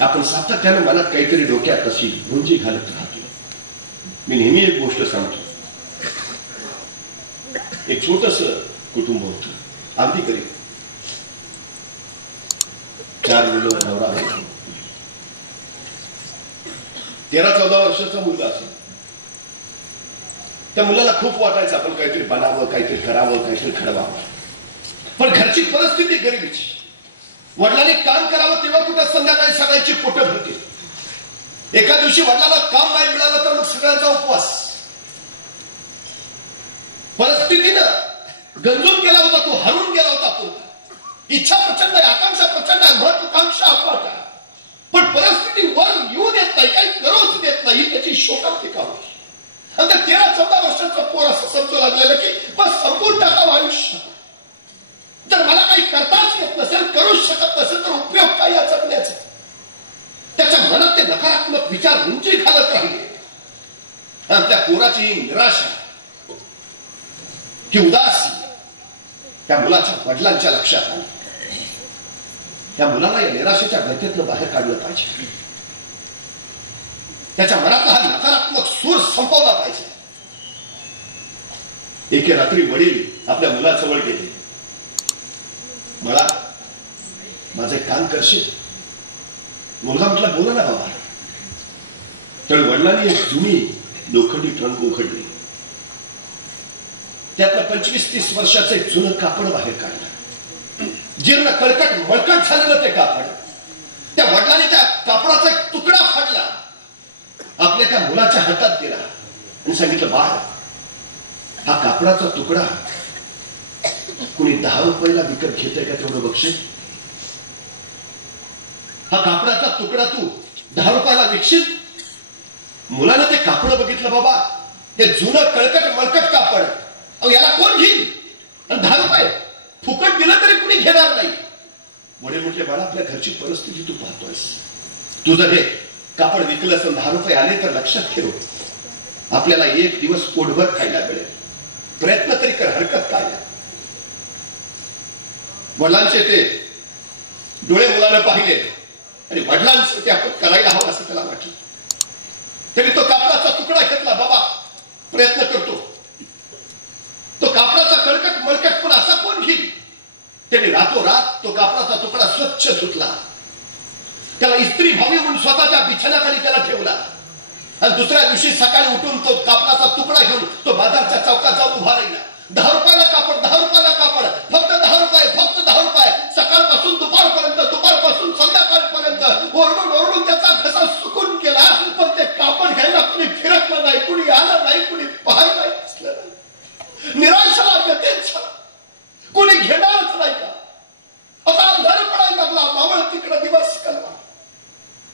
आपण सातत्यानं मनात काहीतरी डोक्यात अशी गुंजी घालत राहतो. मी नेहमी एक गोष्ट सांगतो. एक छोटस कुटुंब होतं, अगदी गरीब, 4 मुलं, नवरा बायको. 13-14 वर्षाचा मुलगा असेल. त्या मुलाला खूप वाटायचं आपण काहीतरी बनावं, काहीतरी करावं, काहीतरी घडवावं. पण घरची परिस्थिती गरिबीची. वडिलांनी काम करावं तेव्हा कुठं संध्याकाळी सगळ्यांची पोटं भरते. एका दिवशी वडिलांना काम नाही मिळालं तर मग सगळ्यांचा उपवास. परिस्थितीनं गंजून गेला होता तो, हरून गेला होता तो. इच्छा प्रचंड आहे, आकांक्षा प्रचंड आहे, महत्वाकांक्षा अफाट आहे, पण परिस्थिती वर येऊ देत नाही, काही करूच देत नाही. त्याची शोकांतिका होती. आणि त्या 13-14 वर्षाचा पोर असं समजू लागलेलं की बस संपूर्ण टाकावं आयुष्य. जर मला काही करताच येत नसेल, करूच शकत नसेल तर उपयोग काय या जगण्याचा. त्याच्या मनात ते नकारात्मक विचार उंची घालत राहिले. आणि त्या पोराची ही निराशा, ही उदासी त्या मुलाच्या वडिलांच्या लक्षात आली. त्या मुलाला या निराशेच्या गतीतनं बाहेर काढलं पाहिजे. त्याच्या मनातला हा नकारात्मक सूर संपवला पाहिजे. एके रात्री वडील आपल्या मुलाजवळ गेले. मला माझं एक काम करशील? मुलगा म्हटला बोला ना बाबा. तर वडिलांनी एक जुनी लोखंडी ट्रंक उघडली. त्यातलं 25-30 वर्षाचं एक जुनं कापड बाहेर काढलं. जीर्ण कळकट मळकट झालेलं ते कापड. त्या वडिलांनी त्या कापडाचा एक तुकडा फाडला, आपल्या त्या मुलाच्या हातात दिला आणि सांगितलं, बाळ, हा कापडाचा तुकडा कुणी 10 रुपयाला विकत घेतय का तेवढं बक्षीस? हा कापडाचा तुकडा तू 10 रुपयाला विकशील? मुलानं ते कापड बघितलं. बाबा, हे जुनं कळकट मळकट कापड, अहो याला कोण घेईल? आणि 10 रुपये फुकट दिलं तरी कुणी घेणार नाही. वडील म्हटले, बाळा, आपल्या घरची परिस्थिती तू पाहतोयस. तू जर हे कापड विकलं असं 10 रुपये आले तर लक्षात ठेव, आपल्याला एक दिवस पोटभर खायला मिळेल. प्रयत्न तरी कर, हरकत काय. वडिलांचे ते डोळे मुलानं पाहिले आणि वडिलांचं ते आपण करायला हवं असं त्याला वाटलं. तरी तो कापडाचा तुकडा घेतला. बाबा, प्रयत्न करतो. तो कापडाचा कळकट मळकट पण असा कोण घेईल? त्याने रातोरात तो कापडाचा तुकडा स्वच्छ धुतला. त्याला इस्त्री व्हावी म्हणून स्वतःच्या बिछाण्याखाली त्याला ठेवला. आणि दुसऱ्या दिवशी सकाळी उठून तो कापडाचा तुकडा घेऊन तो बाजारच्या चौकात जाऊन उभा राहिला. 10 रुपयाला कापड, 10 रुपयाला कापड, फक्त 10 रुपये, फक्त 10 रुपये. सकाळपासून दुपारपर्यंत, दुपारपासून संध्याकाळपर्यंत ओरडून ओरडून त्याचा घसा सुकून गेला. पण ते कापड घ्यायला कुणी फिरकलं नाही, कुणी आलं नाही, कुणी पाहायला असलं नाही. निराशा गतीच कुणी घेणारच नाही का? आता अंधार पडायला लागला, मावळ तिकडं दिवस कलवा.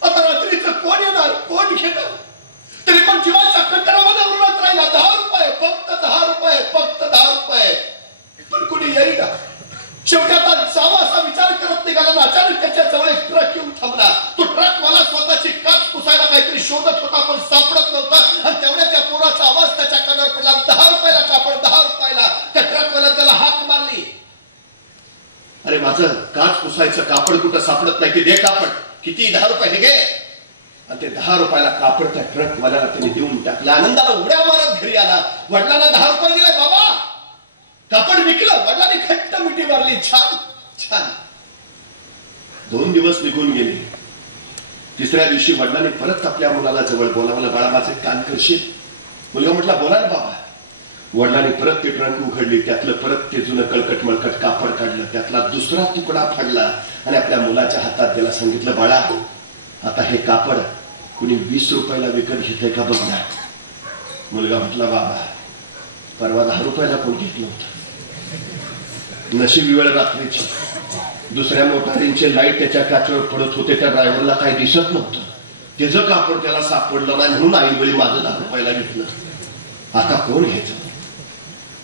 आता रात्रीचं कोण येणार, कोण घेणार? तरी पण जीवाच्या कटरामध्ये उरत राहिला. 10 रुपये, फक्त 10 रुपये, फक्त 10 रुपये. पण कुणी येईना. शेवटी आता जावा असा विचार करत निघाला ना, अचानक त्याच्या जवळ एक ट्रक येऊन थांबला. तो ट्रकवाला स्वतःची काच पुसायला काहीतरी शोधत होता, पण सापडत नव्हता. आणि तेवढ्या त्या पोराचा आवाज त्याच्या कानावर पडला, 10 रुपयाला कापड, 10 रुपयाला. त्या ट्रकवाल्याने त्याला हाक मारली. अरे, माझं काच पुसायचं कापड कुठं सापडत नाही, की दे कापड. किती? 10 रुपये. हे घे. आणि ते 10 रुपयाला कापड त्या ट्रकवाल्याला त्याने देऊन टाकलं. आनंदाला उड्या मारत घरी आला. वडिलांना 10 रुपये दिले. बाबा, कापड विकलं. वडिलांनी खट्ट मिठी मारली. छान छान. 2 दिवस निघून गेले. 3ऱ्या दिवशी वडिलांनी परत आपल्या मुलाला जवळ बोलावलं. बाळा, माझे कान करशील? मुलगा म्हटला, बोला ना बाबा. वडिलांनी परत ते ट्रंक उघडली. त्यातलं परत ते जुनं कळकट मळकट कापड काढलं. त्यातला दुसरा तुकडा फाडला आणि आपल्या मुलाच्या हातात त्याला सांगितलं, बाळा, आता हे कापड कुणी 20 रुपयाला विकत घेतलंय का बघ ना. मुलगा म्हटला, बाबा, परवा 10 रुपयाला कोण घेतलं होतं? नशीब वेळ रात्रीची. दुसऱ्या मोटारींचे लाईट त्याच्या काचवर पडत होते. त्या ड्रायव्हरला काही दिसत नव्हतं. त्याचं कापड त्याला सापडलं नाही म्हणून ऐनवेळी माझं 10 रुपयाला घेतलं. आता कोण घ्यायचं?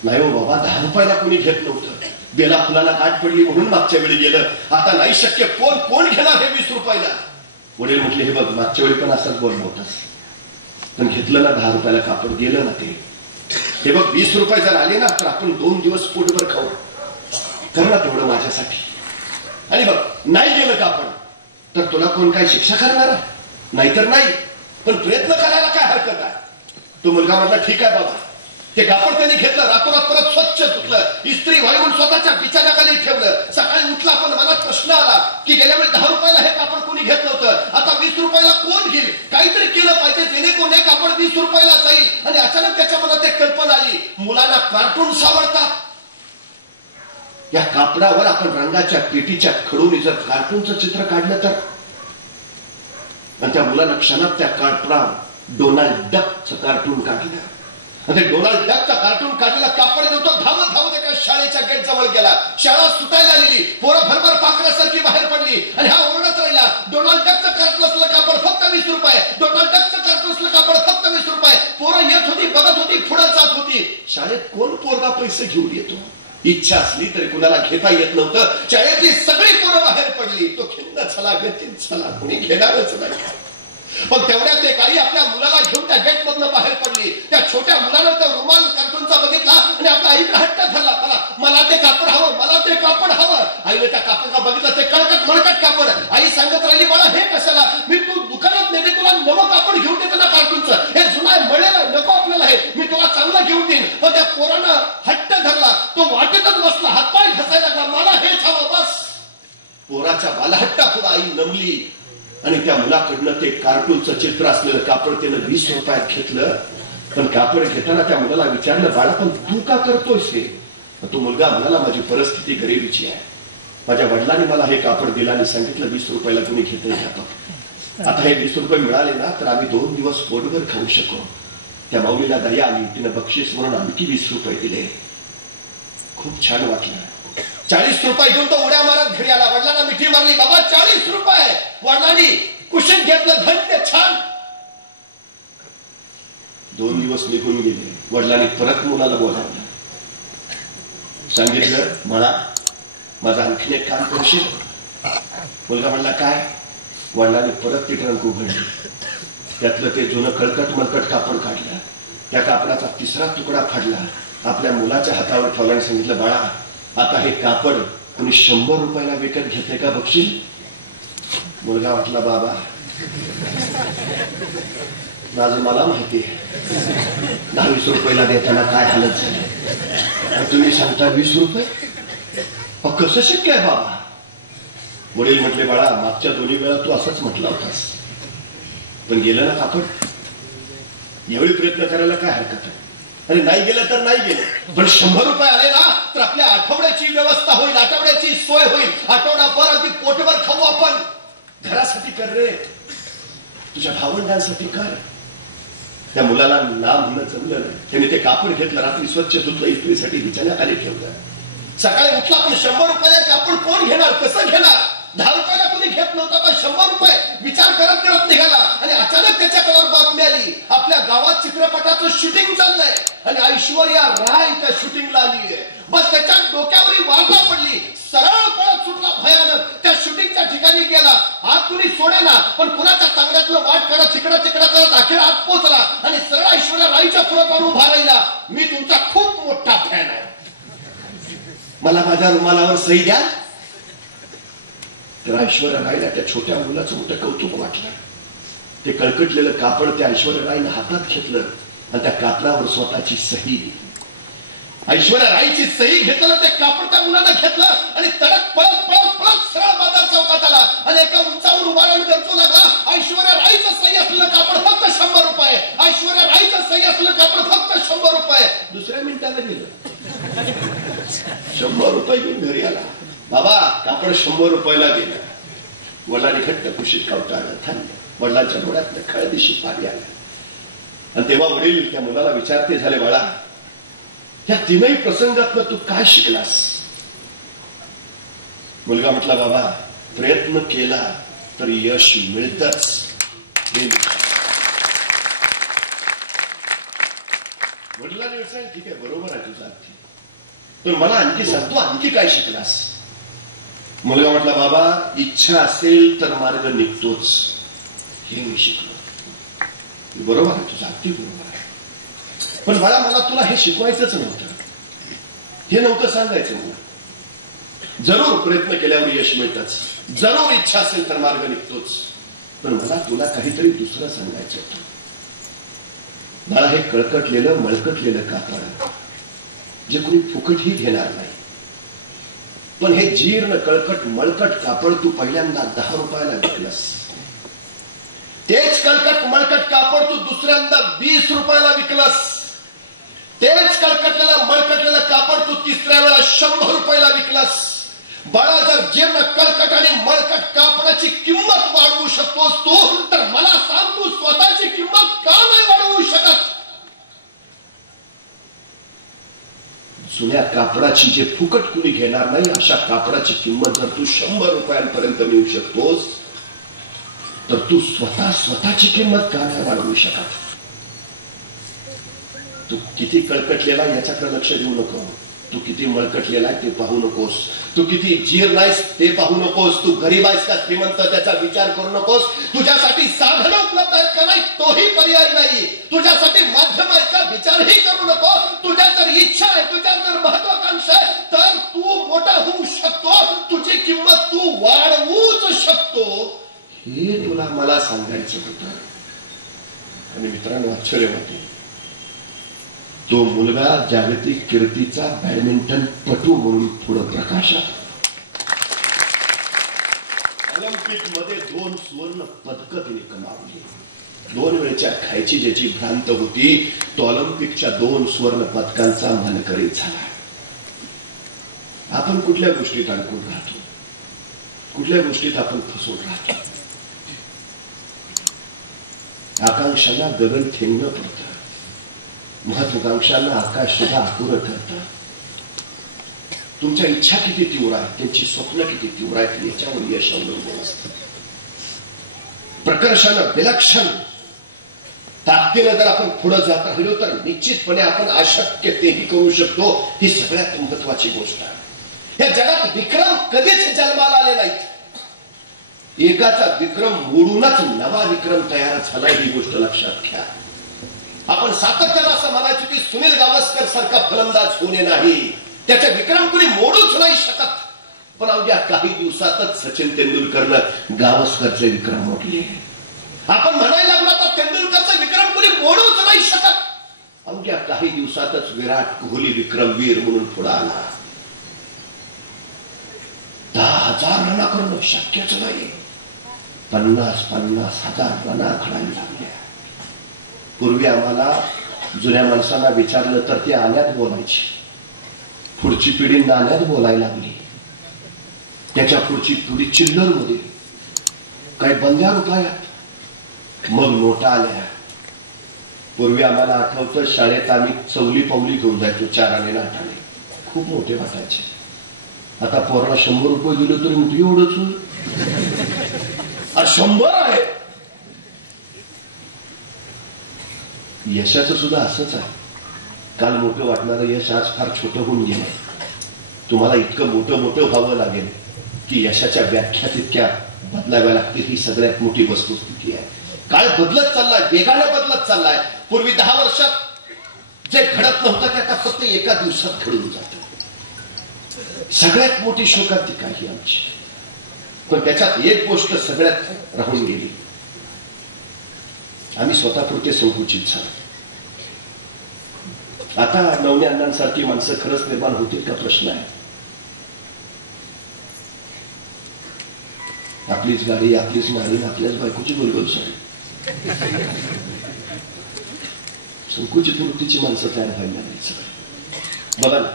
नाही हो बाबा, 10 रुपयाला कोणी घेत नव्हतं. बेला फुलाला गाठ पडली म्हणून मागच्या वेळी गेलं. आता नाही शक्य. कोण घेणार हे 20 रुपयाला? वडील म्हटले, हे बघ मागच्या वेळी पण असंच बोलणं होतंस, पण घेतलं ना 10 रुपयाला कापड, गेलं ना ते. हे बघ 20 रुपये जर आले ना तर आपण 2 दिवस पोटभर खाऊ. कर ना तेवढं माझ्यासाठी. आणि बघ नाही गेलं कापड तर तुला कोण काय शिक्षा करणार? नाहीतर नाही, पण प्रयत्न करायला काय हरकत आहे? तो मुलगा म्हटला, ठीक आहे बाबा. ते कापड त्यांनी घेतलं, रातोरात परत स्वच्छ धुतलं, इस्त्री व्हायला स्वतःच्या बिछाण्याखाली ठेवलं. सकाळी उठला पण मनात प्रश्न आला की गेल्या वेळी 10 रुपयाला हे कापड कोणी घेतलं होतं, आता 20 रुपयाला कोण घेईल? काहीतरी केलं पाहिजे जेणेकरून हे कापड 20 रुपयाला जाईल. आणि अचानक त्याच्या मनात एक कल्पना आली, मुलांना कार्टून्स आवडतात. या कापडावर आपण रंगाच्या पेटीच्या खडून जर कार्टूनचं चित्र काढलं तर, आणि त्या मुलानं क्षणात त्या कार्टून डोनाल्ड डकचं कार्टून काढलं. आणि डोनाल्ड डकचं कार्टून काढलेला कापड नव्हतं. धावत एका शाळेच्या गेट जवळ गेला. शाळा सुटायला आलेली, पोरं भरभर पाखरासारखी बाहेर पडली आणि हा ओरडत राहिला, डोनाल्ड डकचं कार्टून असलं कापड फक्त 20 रुपये, डोनाल्ड डकचं कार्टून असलं कापड फक्त 20 रुपये. पोरं येत होती, बघत होती, पुढे जात होती. शाळेत कोण पोरगा पैसे घेऊन येतो? इच्छा असली तरी कुणाला घेता येत नव्हतं. शाळेतली सगळी पोरं बाहेर पडली. तो खिंड चला गतीन चला, कोणी घेणारच नाही. पण तेवढ्यात एक आई आपल्या मुलाला घेऊन त्या गेट मधनं बाहेर पडली. त्या छोट्या मुलानं त्या रुमाल कार्टूनचा बघितला आणि आपल्या आईकडे हट्ट धरला, मला ते कापड हवं, मला ते कापड हवं. आईने त्या कापडला बघितलं, ते कळकट मळकट कापड. आई सांगत राहिली, बाळा हे कशाला? मी तू दुकानात नेते, तुला नवं कापड घेऊन देते ना कार्टूनचं. हे जुना मळेलं नको आपल्याला, हे मी तुला चांगलं घेऊन देईन. पण त्या पोरानं हट्ट धरला. तो वाटेतच बसला, हातपाय घसायला लागला, मला हेच हवं बस. पोराच्या बालाहट्टा पुढे आई नमली आणि त्या मुलाकडनं ते कार्टूनचं चित्र असलेलं कापड त्यानं 20 रुपयात घेतलं. पण कापड घेताना त्या मुलाला विचारलं, बाळा पण तू का करतोयस हे? तो मुलगा म्हणाला, माझी परिस्थिती गरिबीची आहे. माझ्या वडिलांनी मला हे कापड दिलं आणि सांगितलं 20 रुपयाला कोणी घेतलं घ्या. आता हे 20 रुपये मिळाले ना तर आम्ही 2 दिवस पोटभर खाऊ शकू. त्या माऊलीला दया आली, तिनं बक्षीस म्हणून आणखी 20 रुपये दिले. खूप छान वाटलं. 40 रुपये घेऊन तो उड्या मारत घरी आला. वडिलांना मिठी मारली, बाबा 40 रुपये. वडिलांनी कुशीत घेतलं, धन्य छान. 2 दिवस निघून गेले. वडिलांनी परत मुलाला बोलावलं, सांगितलं, मला माझं आणखीन एक काम करशील? मुलगा म्हणला, काय? वडिलांनी परत ती ट्रंक उघडली. त्यातलं ते जुनं कळकट मलकट कापड काढलं. त्या कापडाचा 3रा तुकडा फाडला, आपल्या मुलाच्या हातावर ठेवला आणि सांगितलं, बाळा आता हे कापड कोणी 100 रुपयाला विकत घेते का बघशील? मुलगा वाटला, बाबा माझं मला माहिती आहे 10-20 रुपयाला देताना काय हालत झाली. तुम्ही सांगता 20 रुपये? कसं शक्य आहे बाबा? वडील म्हटले, बाळा मागच्या 2 वेळा तू असंच म्हटला होतास, पण गेलं ना कापड. यावेळी प्रयत्न करायला काय हरकत आहे? अरे नाही गेलं तर नाही गेलं, पण 100 रुपये आले ना तर आपल्या आठवड्याची व्यवस्था होईल, आठवड्याची सोय होईल. आठवडाभर अगदी पोटभर खाऊ आपण. घरासाठी कर रे, तुझ्या भावंडांसाठी कर. त्या मुलाला ना म्हणणं जमलं नाही. त्याने ते कापड घेतलं, रात्री स्वच्छ धुतलं, इस्त्रीसाठी बिछाण्याखाली ठेवलं. सकाळी उठला पण 100 रुपयाला कापड कोण घेणार, कसं घेणार? 10 रुपयाला कोणी घेत नव्हता, पण 100 रुपये विचार करत करत निघाला. आणि अचानक त्याच्याकडे बातमी आली, आपल्या गावात चित्रपटाचं शूटिंग चाललंय आणि ऐश्वर्या राय त्या शूटिंगला आली आहे. बस त्याच्या डोक्यावरील वाटा पडली, सरळ पळत सुटला भयानक. त्या शूटिंगच्या ठिकाणी गेला, आत कुणी सोडेना, पण कुणाच्या चांगल्यातलं वाट करत तिकडं करत अखेर आत पोहोचला आणि सरळ ऐश्वर्या राईच्या पुढे जाऊन उभा राहिला. मी तुमचा खूप मोठा फॅन आहे, मला माझ्या रुमालावर सही द्या. तर ऐश्वर्या रायला त्या छोट्या मुलाचं मोठं कौतुक वाटलं. ते कळकटलेलं कापड त्या ऐश्वर्या रायनं हातात घेतलं आणि त्या कापडावर स्वतःची सही. ऐश्वर्या रायची सही घेतलं, ते कापड त्या मुलानं घेतलं आणि तडक पळत पळत पळत सरळ बाजार चौकात आला आणि एका उंचावर उभा राहून गरजू लागला, ऐश्वर्या रायचं सही असलेलं कापड फक्त 100 रुपये, ऐश्वर्या रायचं सही असलेलं कापड फक्त 100 रुपये. दुसऱ्या मिनिटाला गेलं, 100 रुपये घेऊन घरी आला. बाबा कापड 100 रुपयाला गेलं. वडिलांनी घट्ट कुशीत कावटा आलं, थांबलं. वडिलांच्या डोळ्यातलं खळदिशी पाणी आलं. आणि तेव्हा वडील त्या मुलाला विचारते झाले, बाळा या 3ही प्रसंगातनं तू काय शिकलास? मुलगा म्हटला, बाबा प्रयत्न केला तर यश मिळतच. वडिलांनी विचारलं, ठीक आहे बरोबर आहे तुझं अगदी, पण मला आणखी सांग, तू आणखी काय शिकलास? मुलगा म्हटला, बाबा इच्छा असेल तर मार्ग निघतोच, हे मी शिकलो. बरोबर आहे तुझं, अगदी बरोबर आहे. पण मला तुला हे शिकवायचंच नव्हतं, हे नव्हतं सांगायचं मला. जरूर प्रयत्न केल्यावर यश मिळतच, जरूर इच्छा असेल तर मार्ग निघतोच, पण मला तुला काहीतरी दुसरं सांगायचं होतं. मला हे कळकटलेलं मळकटलेलं कापड जे कोणी फुकटही घेणार नाही, पण हे जीर्ण कळकट मळकट कापड तू पहिल्यांदा 10 रुपयाला विकलंस. तेच कळकट मळकट कापड तू दुसऱ्यांदा 20 रुपयाला विकलंस. तेच कळकटलेलं मळकटलेलं कापड तू तिसऱ्या वेळा 100 रुपयाला विकलंस. बाळा, जर जीर्ण कळकट आणि मळकट कापडाची किंमत वाढवू शकतोस तू, तर मला सांग, तू स्वतःची किंमत का नाही वाढवू शकत? जुन्या कापडाची जे फुकट कुणी घेणार नाही अशा कापडाची किंमत जर तू 100 रुपयांपर्यंत मिळू शकतोस, तर तू स्वतःची किंमत का नाही वाढवू शकत? तू किती कळकटलेला याच्याकडे लक्ष देऊ नको, तू किती मळकटलेला आहे ते पाहू नकोस, तू किती जीर्ण आहेस ते पाहू नकोस, तू गरीब आहेस का श्रीमंत त्याचा विचार करू नकोस, तुझ्यासाठी साधनं उपलब्ध आहेत का नाही तोही पर्याय नाही, तुझ्यासाठी माध्यम आहेत का विचारही करू नको. तुझ्या जर इच्छा आहे, तुझ्या जर महत्वाकांक्षा आहे, तर तू मोठा होऊ शकतो, तुझी किंमत तू वाढवूच शकतो, हे तुला मला सांगायचं होतं. आणि मित्रांनो, आश्चर्य वाटते, तो मुलगा जागतिक कीर्तीचा बॅडमिंटन पटू म्हणून पुढे प्रकाशात. ऑलिम्पिक मध्ये 2 सुवर्ण पदक तिने कमावली. 2 वेळच्या खायची ज्याची भ्रांत होती, तो ऑलिम्पिकच्या 2 सुवर्ण पदकांचा मानकरी झाला. आपण कुठल्या गोष्टीत अडकून राहतो, कुठल्या गोष्टीत आपण फसून राहतो? आकांक्षाला गगन ठेंगणं पडतं, महत्वाकांक्षांना आकाश सुद्धा आकुर ठरतं. तुमच्या इच्छा किती तीव्र आहेत, त्यांची स्वप्न किती तीव्र आहेत याच्यावर यश अवलंबून असतं. प्रकर्षानं विलक्षण ताकदीनं जर आपण पुढे जात राहिलो तर निश्चितपणे आपण अशक्य तेही करू शकतो. ही सगळ्यात महत्वाची गोष्ट आहे. या जगात विक्रम कधीच जन्माला आले नाहीत. एकाचा विक्रम मोडूनच नवा विक्रम तयार झाला, ही गोष्ट लक्षात घ्या. आपण सातत्यानं असं म्हणायचो की सुनील गावस्कर सारखा फलंदाज होणे नाही, त्याचा विक्रम कुणी मोडूच नाही शकत. पण अवघ्या काही दिवसातच सचिन तेंडुलकरनं गावस्करचे विक्रम मोडले. आपण म्हणायला लागलो तर तेंडुलकरचा विक्रम कुणी मोडूच नाही शकत. अवघ्या काही दिवसातच विराट कोहली विक्रमवीर म्हणून पुढे आला. 10,000 रना करणं शक्यच नाही, 50,000 रना खेळायला लागल्या. पूर्वी आम्हाला जुन्या माणसांना विचारलं तर ते आण्यात बोलायचे, पुढची पिढी नाण्यात बोलायला लागली, त्याच्या पुढची पिढी चिल्लरमध्ये, काही बंद्या रुपयात, मग नोटा आल्या. पूर्वी आम्हाला आठवतं शाळेत आम्ही चवली पावली घेऊन जायचो, 4 आणे 8 आणे, खूप मोठे वाटायचे. आता पोराला 100 रुपये दिले तरी मोठी एवढंच, 100 आहे. यशाचं सुद्धा असंच आहे. काल मोठं वाटणारं यश आज फार छोटं होऊन गेलं. तुम्हाला इतकं मोठं व्हावं लागेल की यशाच्या व्याख्या तितक्या बदलाव्या लागतील. ही सगळ्यात मोठी वस्तुस्थिती आहे. काळ बदलत चाललाय, वेगाने बदलत चाललाय. पूर्वी 10 वर्षात जे घडत नव्हतं ते आता फक्त एका दिवसात घडून जातं. सगळ्यात मोठी शोकांतिका ही आमची. पण त्याच्यात एक गोष्ट सगळ्यात राहून गेली, आम्ही स्वतःपुरते संकुचित झालो. आता नवने अण्णांसारखी माणसं खरंच निर्माण होतील का प्रश्न आहे. आपलीच गाडी, आपलीच मारी, आपल्याच बायकोची गोलगोल साडी, संकुचित वृत्तीची माणसं तयार व्हायला लागली. बघा ना,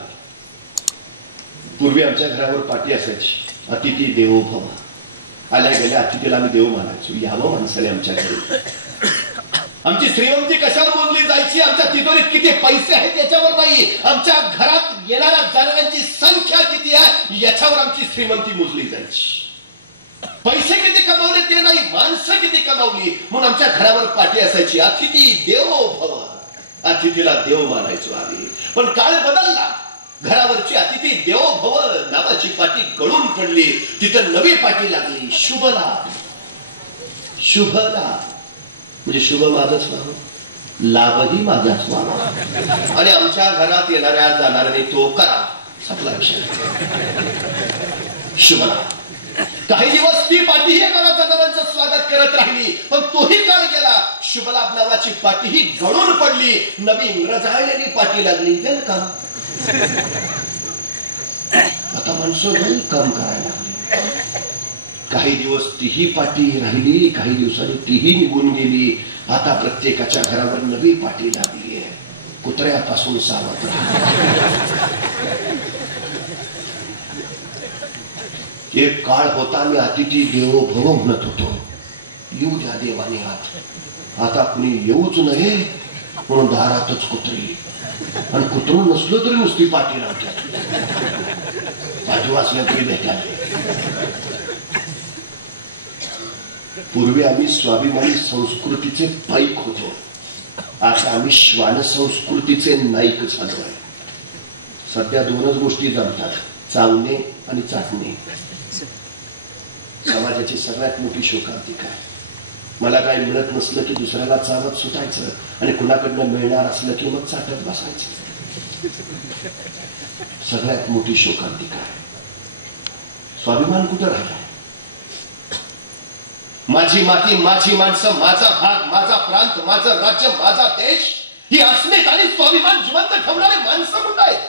पूर्वी आमच्या घरावर पाटी असायची, अतिथी देवो भव. आल्या गेल्या अतिथीला आम्ही देव मानायचो. यावं माणसाने आमच्या घरी. आमची श्रीमंती कशावर मोजली जायची, आमच्या तिजोरीत किती पैसे आहेत याच्यावर नाही, आमच्या घरात येणाऱ्या जाणाऱ्यांची संख्या किती आहे याच्यावर आमची श्रीमंती मोजली जायची. पैसे किती कमावले ते नाही, माणसं किती कमावली म्हणून आमच्या घरावर पाठी असायची. अतिथी देवो भव, अतिथीला देव मानायचो आम्ही. पण काळ बदलला, घरावरची अतिथी देवो भव नावाची पाठी गळून पडली, तिथं नवी पाठी लागली शुभ लाभ. शुभ लाभ म्हणजे शुभ माझंच व्हावं, लाभही माझाच व्हावा आणि आमच्या घरात येणाऱ्या जाणाऱ्याने तो करा, संपला विषय. शुभ लाभ. काही दिवस ती पाठीही घरात जाणाऱ्यांचं स्वागत करत राहिली, पण तोही काळ गेला. शुभलाभ नावाची पाठीही गळून पडली, नवीन रजाळलेली पाठी लागली. वेलकम. आता माणसं वेलकम करायला लागली. काही दिवस तीही पाठी राहिली, काही दिवसांनी तीही निघून गेली. आता प्रत्येकाच्या घरावर नवी पाठी लागली आहे. कुत्र्यापासून सावध राहा. एक काळ होता मी अतिथी देवो भव म्हणत होतो, येऊ द्या देवाने आत. आता कुणी येऊच नये म्हणून दारातच कुत्री, आणि कुत्रून नसलो तरी नुसती पाठी लावतात. पाठी वाचल्या तरी भेटायला. पूर्वी आम्ही स्वाभिमानी संस्कृतीचे पाईक होतो, आता आम्ही श्वान संस्कृतीचे नाईक झालो आहे. सध्या दोनच गोष्टी जमतात, चावणे आणि चाटणे. समाजाची सगळ्यात मोठी शोकांतिका आहे. मला काय मिळत नसलं की दुसऱ्याला चावत सुटायचं आणि कुणाकडनं मिळणार असलं की मग चाटत बसायचं. सगळ्यात मोठी शोकांतिका आहे. स्वाभिमान कुठं राहिला? माझी माती, माझी माणसं, माझा भाग, माझा प्रांत, माझं राज्य, माझा देश ही अस्मिता आणि स्वाभिमान जिवंत ठेवणारे माणसं कुठं आहेत?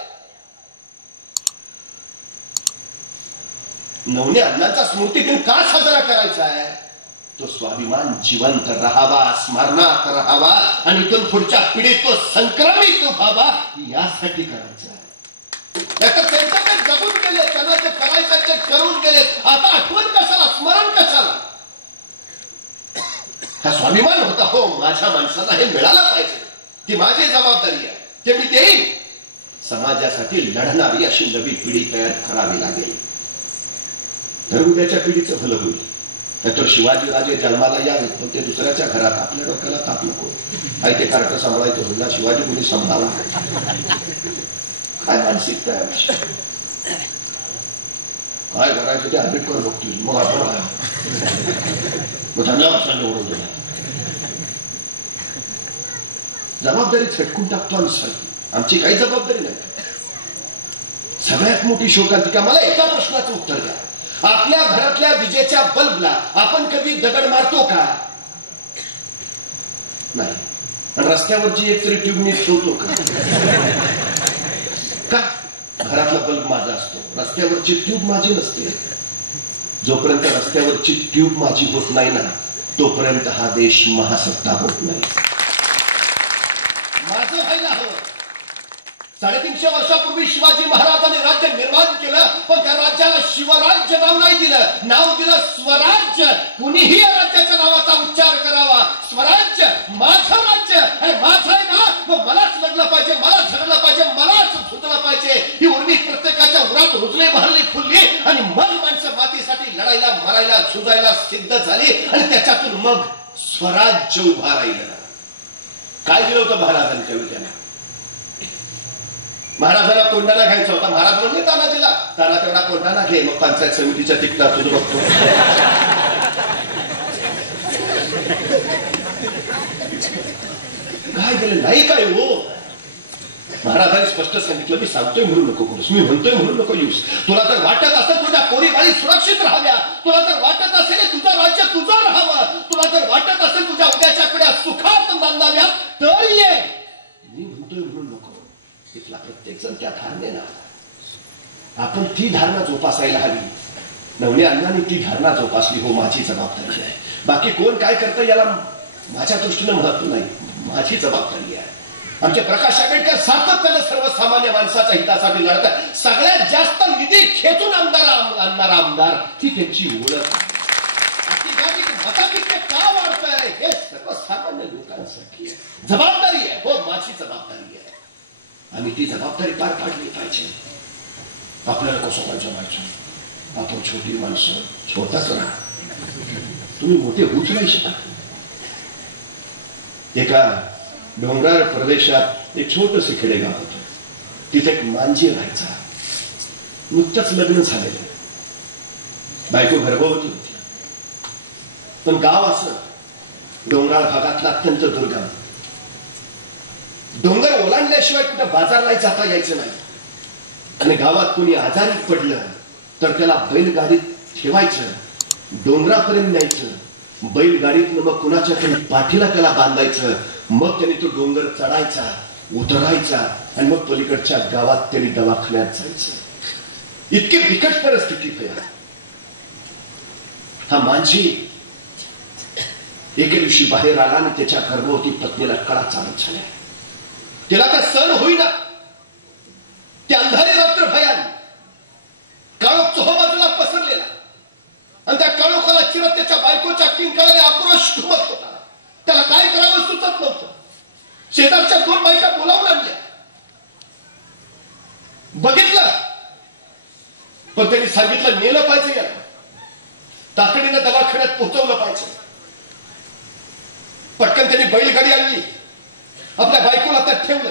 नवने अण्णांचा स्मृती दिन का साजरा करायचा आहे? तो स्वाभिमान जिवंत राहावा, स्मरणात राहावा आणि इथून पुढच्या पिढीत तो संक्रमित व्हावा यासाठी करायचा आहे. त्यांचं ते जगून गेले, त्यांना जे करायचं ते करून गेले. आता आठवण कशाला, स्मरण कशाला? हा स्वाभिमान होता, हो माझ्या माणसाला हे मिळालं पाहिजे, ती माझी जबाबदारी आहे, ते मी देईन. समाजासाठी लढणारी अशी नवी पिढी तयार करावी लागेल, तर उद्याच्या पिढीचं भलं होईल. नाहीतर शिवाजी राजे जन्माला यावेत पण ते दुसऱ्याच्या घरात, आपल्या डोक्याला ताप नको. काय ते कार्ट सांभाळायचं होईल, शिवाजी कोणी सांभाळा. काय मानसिकता आहे, काय करायचं ते आंबेडकर बघतोय, मग आपण मग धन्यवाद निवडून दिला. जबाबदारी झटकून टाकतो आम्ही. आमची काही जबाबदारी नाही. सगळ्यात मोठी शोकांतिका. मला एका प्रश्नाचं उत्तर द्या, आपल्या घरातल्या विजेच्या बल्बला आपण कधी दगड मारतो का? नाही. आणि रस्त्यावरची एक तरी ट्यूब नीट ठेवतो का? घरातला बल्ब माझा असतो, रस्त्यावरची ट्यूब माझी नसते. जोपर्यंत रस्त्यावरची ट्यूब माझी होत नाही ना, तोपर्यंत हा देश महासत्ता होत नाही. माझं व्हायला हवं. 350 वर्षापूर्वी शिवाजी महाराजांनी राज्य निर्माण केलं, पण त्या राज्याला शिवराज्य नाव नाही दिलं, नाव दिलं स्वराज्य. कुणीही या राज्याच्या नावाचा उच्चार करावा. स्वराज्य माझं राज्य आणि माझं आहे ना, मग मलाच लढलं पाहिजे, मलाच झगडलं पाहिजे, मलाच झुजलं पाहिजे. ही उर्मी प्रत्येकाच्या उरात रुजले, बहरली, फुलली आणि मग माणसं मातीसाठी लढायला, मरायला, झुजायला सिद्ध झाली आणि त्याच्यातून मग स्वराज्य उभा राहिलं. काय दिलं होतं महाराजांच्या विचारात? महाराजांना कोंडाणा घ्यायचा होता. महाराज म्हणजे तानाजीला, ताना तेवढा कोंडाणा घे, मग पंचायत समितीच्या तिकटात तुझं बघतो. काय दिलं नाही काय हो. महाराजांनी स्पष्ट सांगितलं, मी सांगतोय म्हणून नको करूस, मी म्हणतोय म्हणून नको येऊस. तुला जर वाटत असेल तुझ्या पोरीबाळी सुरक्षित राहाव्या, तुला जर वाटत असेल तुझं राज्य तुझं राहावं, तुला जर वाटत असेल तुझ्या उद्याच्या पिढ्या सुखात नांदाव्या, तर ये. मी म्हणतोय म्हणून नको. इथला प्रत्येक जण त्या धारणेला, आपण ती धारणा जोपासायला हवी. नवने अण्णांनी ती धारणा जोपासली, हो माझी जबाबदारी आहे. बाकी कोण काय करतं याला माझ्या दृष्टीनं महत्व नाही, माझी जबाबदारी आहे. आमचे प्रकाश आंबेडकर सातत्यानं सर्वसामान्य माणसाच्या हितासाठी लढतात. सगळ्यात जास्त निधी खेचून आणणारा आमदार ही त्यांची ओळख. मताधिक्य का वाढतंय हे सर्वसामान्य लोकांसाठी आहे, जबाबदारी आहे, हो माझी जबाबदारी आहे. आम्ही ती जबाबदारी पार पाडली पाहिजे. आपल्याला कसं पाहिजे व्हायचं? आपण छोटी माणसं छोटाच राहा, तुम्ही मोठे होऊच नाही शकत. एका डोंगराळ प्रदेशात एक छोटस खेडेगाव होतं. तिथे एक मांजी राहायचा. नुकतंच लग्न झालेलं, बायको गर्भवती होती. पण गाव असं डोंगराळ भागातला अत्यंत दुर्गम. डोंगर ओलांडल्याशिवाय कुठे बाजारला जाता यायचं नाही. आणि गावात कोणी आजारी पडलं तर त्याला बैलगाडीत ठेवायचं, डोंगरापर्यंत न्यायचं. बैलगाडीतनं मग कुणाच्या तरी पाठीला त्याला बांधायचं. मग त्याने तो डोंगर चढायचा, उतरायचा आणि मग पलीकडच्या गावात त्यांनी दवाखान्यात जायचं. इतकी बिकट परिस्थिती होती. हा मांझी एके दिवशी बाहेर आला आणि त्याच्या गर्भवती पत्नीला कळा चालत झाल्या. त्याला का सण होईना. त्या अंधारी रात्र भयान काळोख चोहोबाजूला पसरलेला आणि त्या काळोखाला चिरत त्याच्या बायकोच्या किंकाळाने आक्रोश घुमत होता. त्याला काय करावं सुचत नव्हतं. शेजारच्या 2 बायका बोलावून आणल्या, बघितलं, पण त्यांनी सांगितलं नेलं पाहिजे, याला तातडीनं दवाखान्यात पोहोचवलं पाहिजे. पटकन त्यांनी बैलगाडी आणली, आपल्या बायकोला त्यात ठेवलं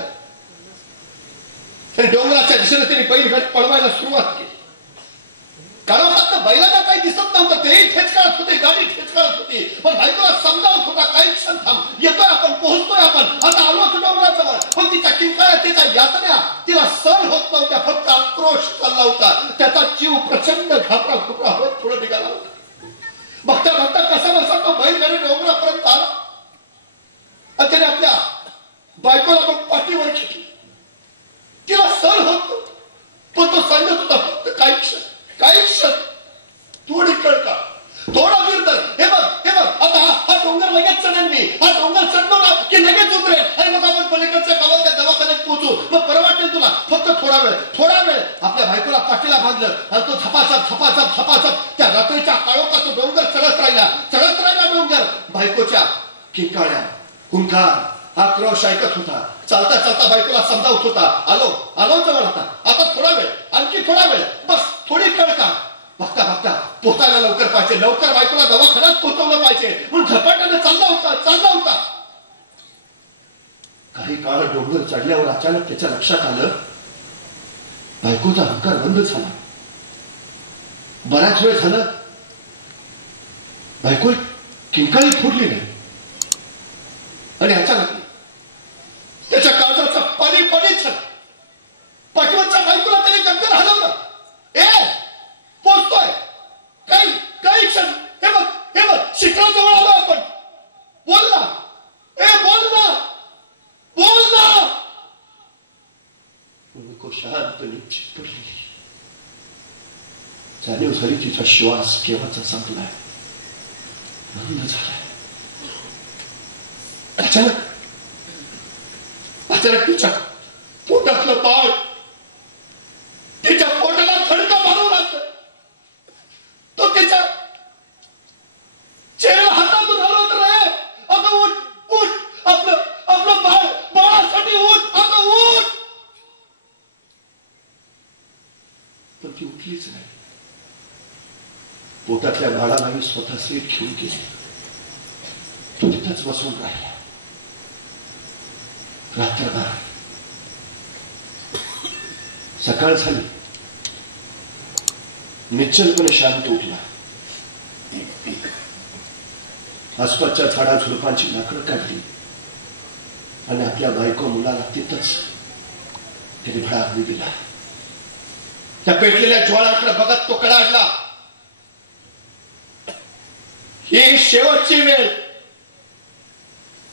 आणि डोंगराच्या दिशेने त्यांनी बैलगाडी पळवायला सुरुवात केली. कारण आता बैलांना काही दिसत नव्हतं. तेही ठेच काढत होते, गाडी ठेच काढत होती. पण बायकोला समजावत होता, काही क्षण थांब, येतोय आपण, पोहोचतोय आपण, आता आलोच डोंगराजवळ. पण तिच्या किंकाळ्या, त्याच्या यातन्या तिला सहन होत नव्हत्या. फक्त आक्रोश चालला होता. त्याचा जीव प्रचंड घाबरा घुबरा होत पुढे निघाला होता. बघता बघता कसा बसा तो बैलगाडी डोंगरापर्यंत आला आणि त्याने आपल्या बायकोला मग पाठीवर घेतली. तिला सहन होत नव्हतं, पण तो सांगत होता फक्त काही क्षण, थोडी कळका, थोडा गिरदर. हे बघ आता हा डोंगर लगेच चढेल मी. हा डोंगर चढलो ना की लगेच उतरेल आणि मग आपण पलीकडच्या गावात दवाखान्यात पोहोचू. मग बरं वाटेल तुला. फक्त थोडा वेळ. आपल्या बायकोला पाठीला बांधलं आणि तो झपाझप त्या रात्रीच्या काळोखा तो डोंगर चढत राहिला डोंगर. बायकोच्या किंकाळ्या, हुंकार, आक्रोश ऐकत होता. चालता बायकोला समजावत होता, आलो जवळ, आता थोडा वेळ, आणखी थोडा वेळ, बस थोडी कळका. बघता पोहोचायला लवकर पाहिजे, लवकर बायकोला दवाखान्यात पोहोचवलं पाहिजे म्हणून झपाट्याने चालला होता. काही काळ डोंगर चढल्यावर अचानक त्याच्या लक्षात आलं, बायकोचा हुंकार बंद झाला. बराच वेळ झाला बायको किंकाळी फुटली नाही. आणि अचानक त्याच्या काळजाचा पाणी झाला. पाठीवरच्या बायकोला त्याने गंगन हलवलं. पोचतोय, काही क्षण, हे बघ शिखराजवळ आलो आपण. बोल ना. बायको शांतपणे पडली. जाणीव झाली तिचा श्वास केव्हाचा संपलाय, बंद झालाय. अचानक तिच्या पोटातलं बाळ तिच्या पोटाला थडका मारू लागलं. तो तिच्या चेहरा हातातून हलवत राहे. अगं उठ, आपलं बाळासाठी उठ, अगं उठ. पण ती उठलीच नाही. पोटातल्या बाळालाही स्वतः सीट घेऊन गेली. तो तिथंच बसून राहिला. रात्रभर. सकाळ झाली. निश्चलपणे शांत उठला. आसपासच्या झाडा झुडपांची लाकडं काढली आणि आपल्या बायको मुलाला तिथंच त्याने भडाकली दिला. त्या पेटलेल्या ज्वाळाकडे बघत तो कडाडला, ही शेवटची वेळ.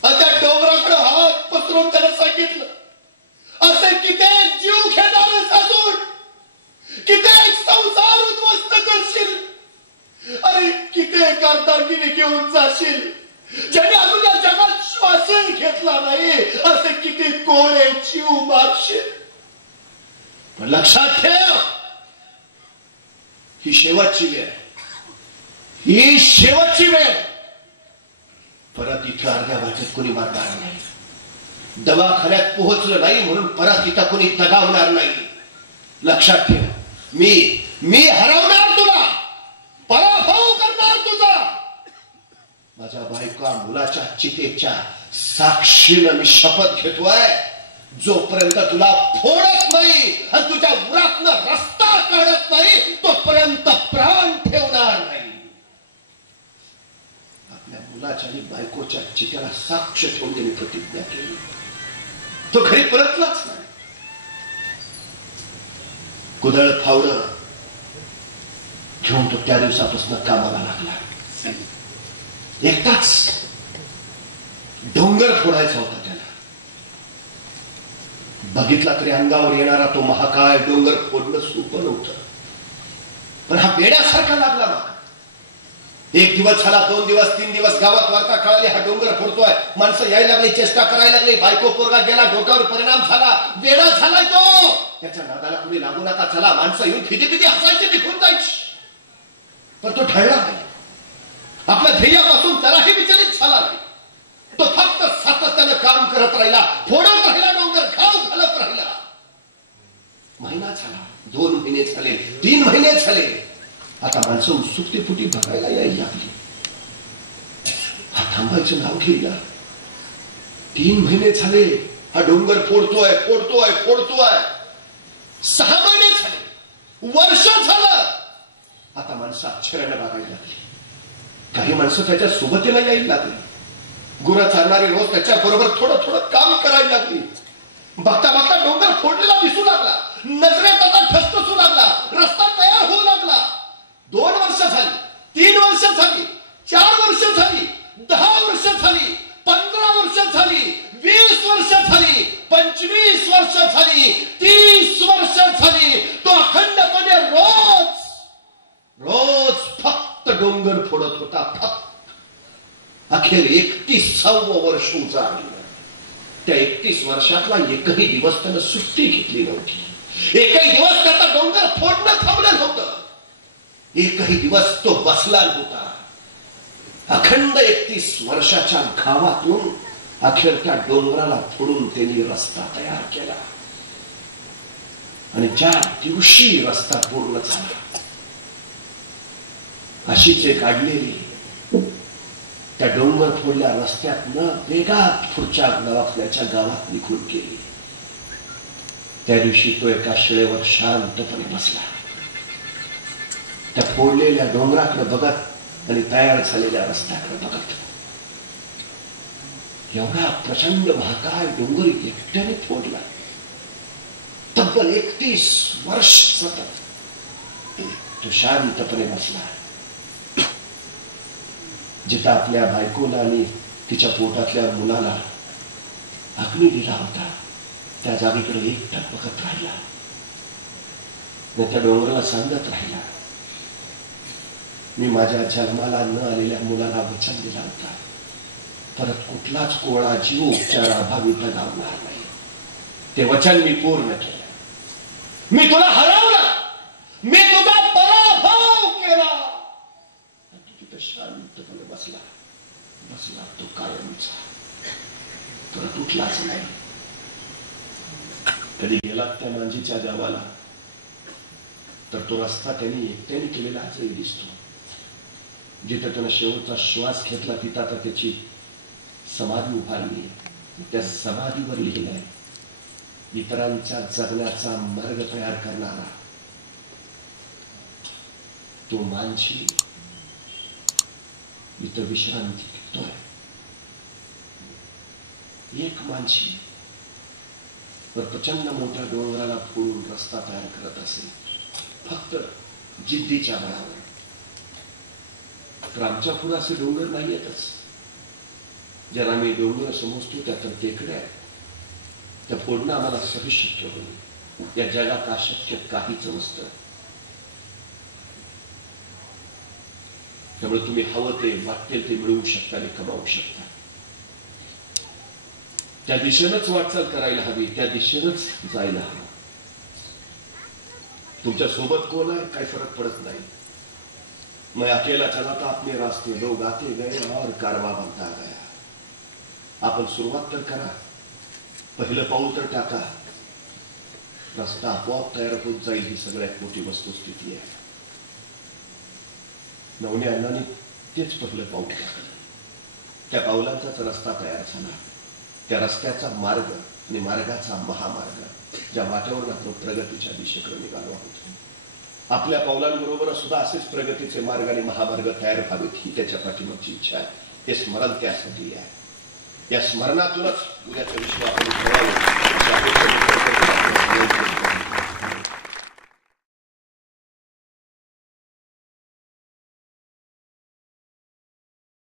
आणि त्या डोंगराकडे हात पसरून त्याला सांगितलं, असे कित्येक जीव घेणारे साजून, कित्येक संसार उद्ध्वस्त करशील, अरे कित्येक अर्धांगिनी घेऊन जाशील, ज्याने अजून या जगात श्वासही घेतला नाही, असे किती कोळे जीव मारशील. पण लक्षात ठेव, ही शेवटची वेळ, ही शेवटची वेळ. परत इथं अर्ध्या वाटेत कोणी मारणार नाही. दवाखान्यात पोहोचलं नाही म्हणून परत इथं कोणी दगावणार नाही. लक्षात ठेव, मी हरवणार तुला, पराभव करणार तुझा. माझ्या बायका मुलाच्या चितेच्या साक्षीनं मी शपथ घेतोय, जोपर्यंत तुला फोडत नाही आणि तुझ्या उरातनं रस्ता काढत नाही तोपर्यंत प्राण ठेवणार नाही. आपल्या मुलाच्या आणि बायकोच्या चितेला साक्ष ठेवून त्यांनी प्रतिज्ञा केली. तो घरी परतलाच नाही. कुदळ फावडं घेऊन तो त्या दिवसापासून कामाला लागला. एकटाच डोंगर फोडायचा होता त्याला. बघितला तरी अंगावर येणारा तो महाकाय डोंगर फोडणं सोपं नव्हतं. पण हा वेड्यासारखा लागला ना. एक दिवस झाला, 2 दिवस, 3 दिवस गावात वार्ता कळाली हा डोंगर फोडतोय. माणसं यायला लागली, चेष्टा करायला लागली. बायको पोरगा गेला, डोक्यावर परिणाम झाला. वेडा झालाय तो. त्याच्या नादाला कुणी लागू नका. चला, माणसं येऊन फिदी हसायची, निघून जायची. पण तो ढळला नाही. आपल्या ध्येयापासून जराही विचलित झाला नाही. तो फक्त सातत्यानं काम करत राहिला, फोडत राहिला डोंगर, घाव घालत राहिला. महिना झाला, 2 महिने झाले, 3 महिने झाले. आता माणसं उत्सुकतेपोटी बघायला यायला लागली. हा थांबायचं नाव घेईला. 3 महिने झाले हा डोंगर फोडतोय. 6 महिने झाले, वर्ष झालं. आता माणसं आश्चर्याने बघायला लागली. काही माणसं त्याच्या सोबतीला यायला लागली. गुरं चालणारी रोज त्याच्या बरोबर थोडं काम करायला लागली. बघता बघता डोंगर फोडलेला दिसू लागला. नजरेत आता ठसठसू लागला. रस्ता तयार होऊ लागला. 2 वर्ष झाली, 3 वर्ष झाली, 4 वर्ष झाली, 10 वर्ष झाली, 15 वर्ष झाली, 20 वर्ष झाली, 25 वर्ष झाली, 30 वर्ष झाली. तो अखंडपणे रोज फक्त डोंगर फोडत होता. फक्त अखेर 31वं वर्ष उजाडलं. त्या 31 वर्षातला एकही दिवस त्यानं सुट्टी घेतली नव्हती. एकही दिवस त्याचा डोंगर फोडणं थांबलं नव्हतं. एकही दिवस तो बसला होता. अखंड 31 वर्षाच्या घावातून अखेर त्या डोंगराला फोडून त्यांनी रस्ता तयार केला. आणि ज्या दिवशी रस्ता पूर्ण झाला, अशीच एक काढलेली त्या डोंगर फोडल्या रस्त्यातनं वेगात पुढच्या दवाखान्याच्या गावात निघून गेली. त्या दिवशी तो एका शिळेवर शांतपणे बसला. त्या फोडलेल्या डोंगराकडे बघत आणि तयार झालेल्या रस्त्याकडे बघत. एवढा प्रचंड महाकाय डोंगर एकट्याने फोडला. तब्बल 31 वर्ष सतत तो शांतपणे बसला. जिथं आपल्या बायकोला आणि तिच्या पोटातल्या मुलाला अग्नी दिला होता, त्या जागेकडे एकटाच बघत राहिला. त्या डोंगराला सांगत राहिला, मी माझ्या जन्माला न आलेल्या मुलाला वचन दिला होता, परत कुठलाच कोळा जीव उपचाराअभावी दगावणार नाही. ते वचन मी पूर्ण केलं. मी तुला हरवलं, मी तुझा पराभव केला. तिथं शांतपणे बसला तो कायमचा. परत उठलाच नाही. कधी गेला त्या मांजीच्या गावाला तर तो रस्ता त्यांनी एकट्याने केलेला आजही दिसतो. जिथं त्यानं शेवटचा श्वास घेतला तिथं आता त्याची समाधी उभारली. त्या समाधीवर लिहिलंय, इतरांच्या जगण्याचा मार्ग तयार करणारा तो मांझी इथं विश्रांती घेतोय. एक मांझी प्रचंड मोठ्या डोंगराला फोडून रस्ता तयार करत असेल, फक्त जिद्दीच्या बळावर. तर आमच्या पुढे असे डोंगर नाही येतच. ज्याला मी डोंगर समजतो त्या तर टेकड्या आहेत. त्या फोडणं आम्हाला सगळं शक्य होईल. या जगात अशक्य काहीच नसतं. त्यामुळे तुम्ही हवं ते वाटेल ते मिळवू शकता आणि कमावू शकता. त्या दिशेनंच वाटचाल करायला हवी, त्या दिशेनंच जायला हवं. तुमच्या सोबत कोण आहे काही फरक पडत नाही. मैं अकेला चला था अपने रास्ते, लोग आते गए और कारवा बनता गया. आपण सुरुवात तर करा, पहिलं पाऊल तर टाका, रस्ता आपोआप तयार होत जाईल. ही सगळ्यात मोठी वस्तुस्थिती आहे. नवने अण्णांनी तेच पहिलं पाऊल टाकलं. त्या पावलांचाच रस्ता तयार झाला. त्या रस्त्याचा मार्ग आणि मार्गाचा महामार्ग, ज्या वाटेवर आपण प्रगतीच्या दिशेकडे निघालो आहोत. आपल्या पावलांबरोबर सुद्धा असेच प्रगतीचे मार्ग आणि महामार्ग तयार व्हावेत, ही त्याच्या पाठीमागची इच्छा आहे. हे स्मरण त्यासाठी आहे. या स्मरणातूनच उद्याचं विश्व आपण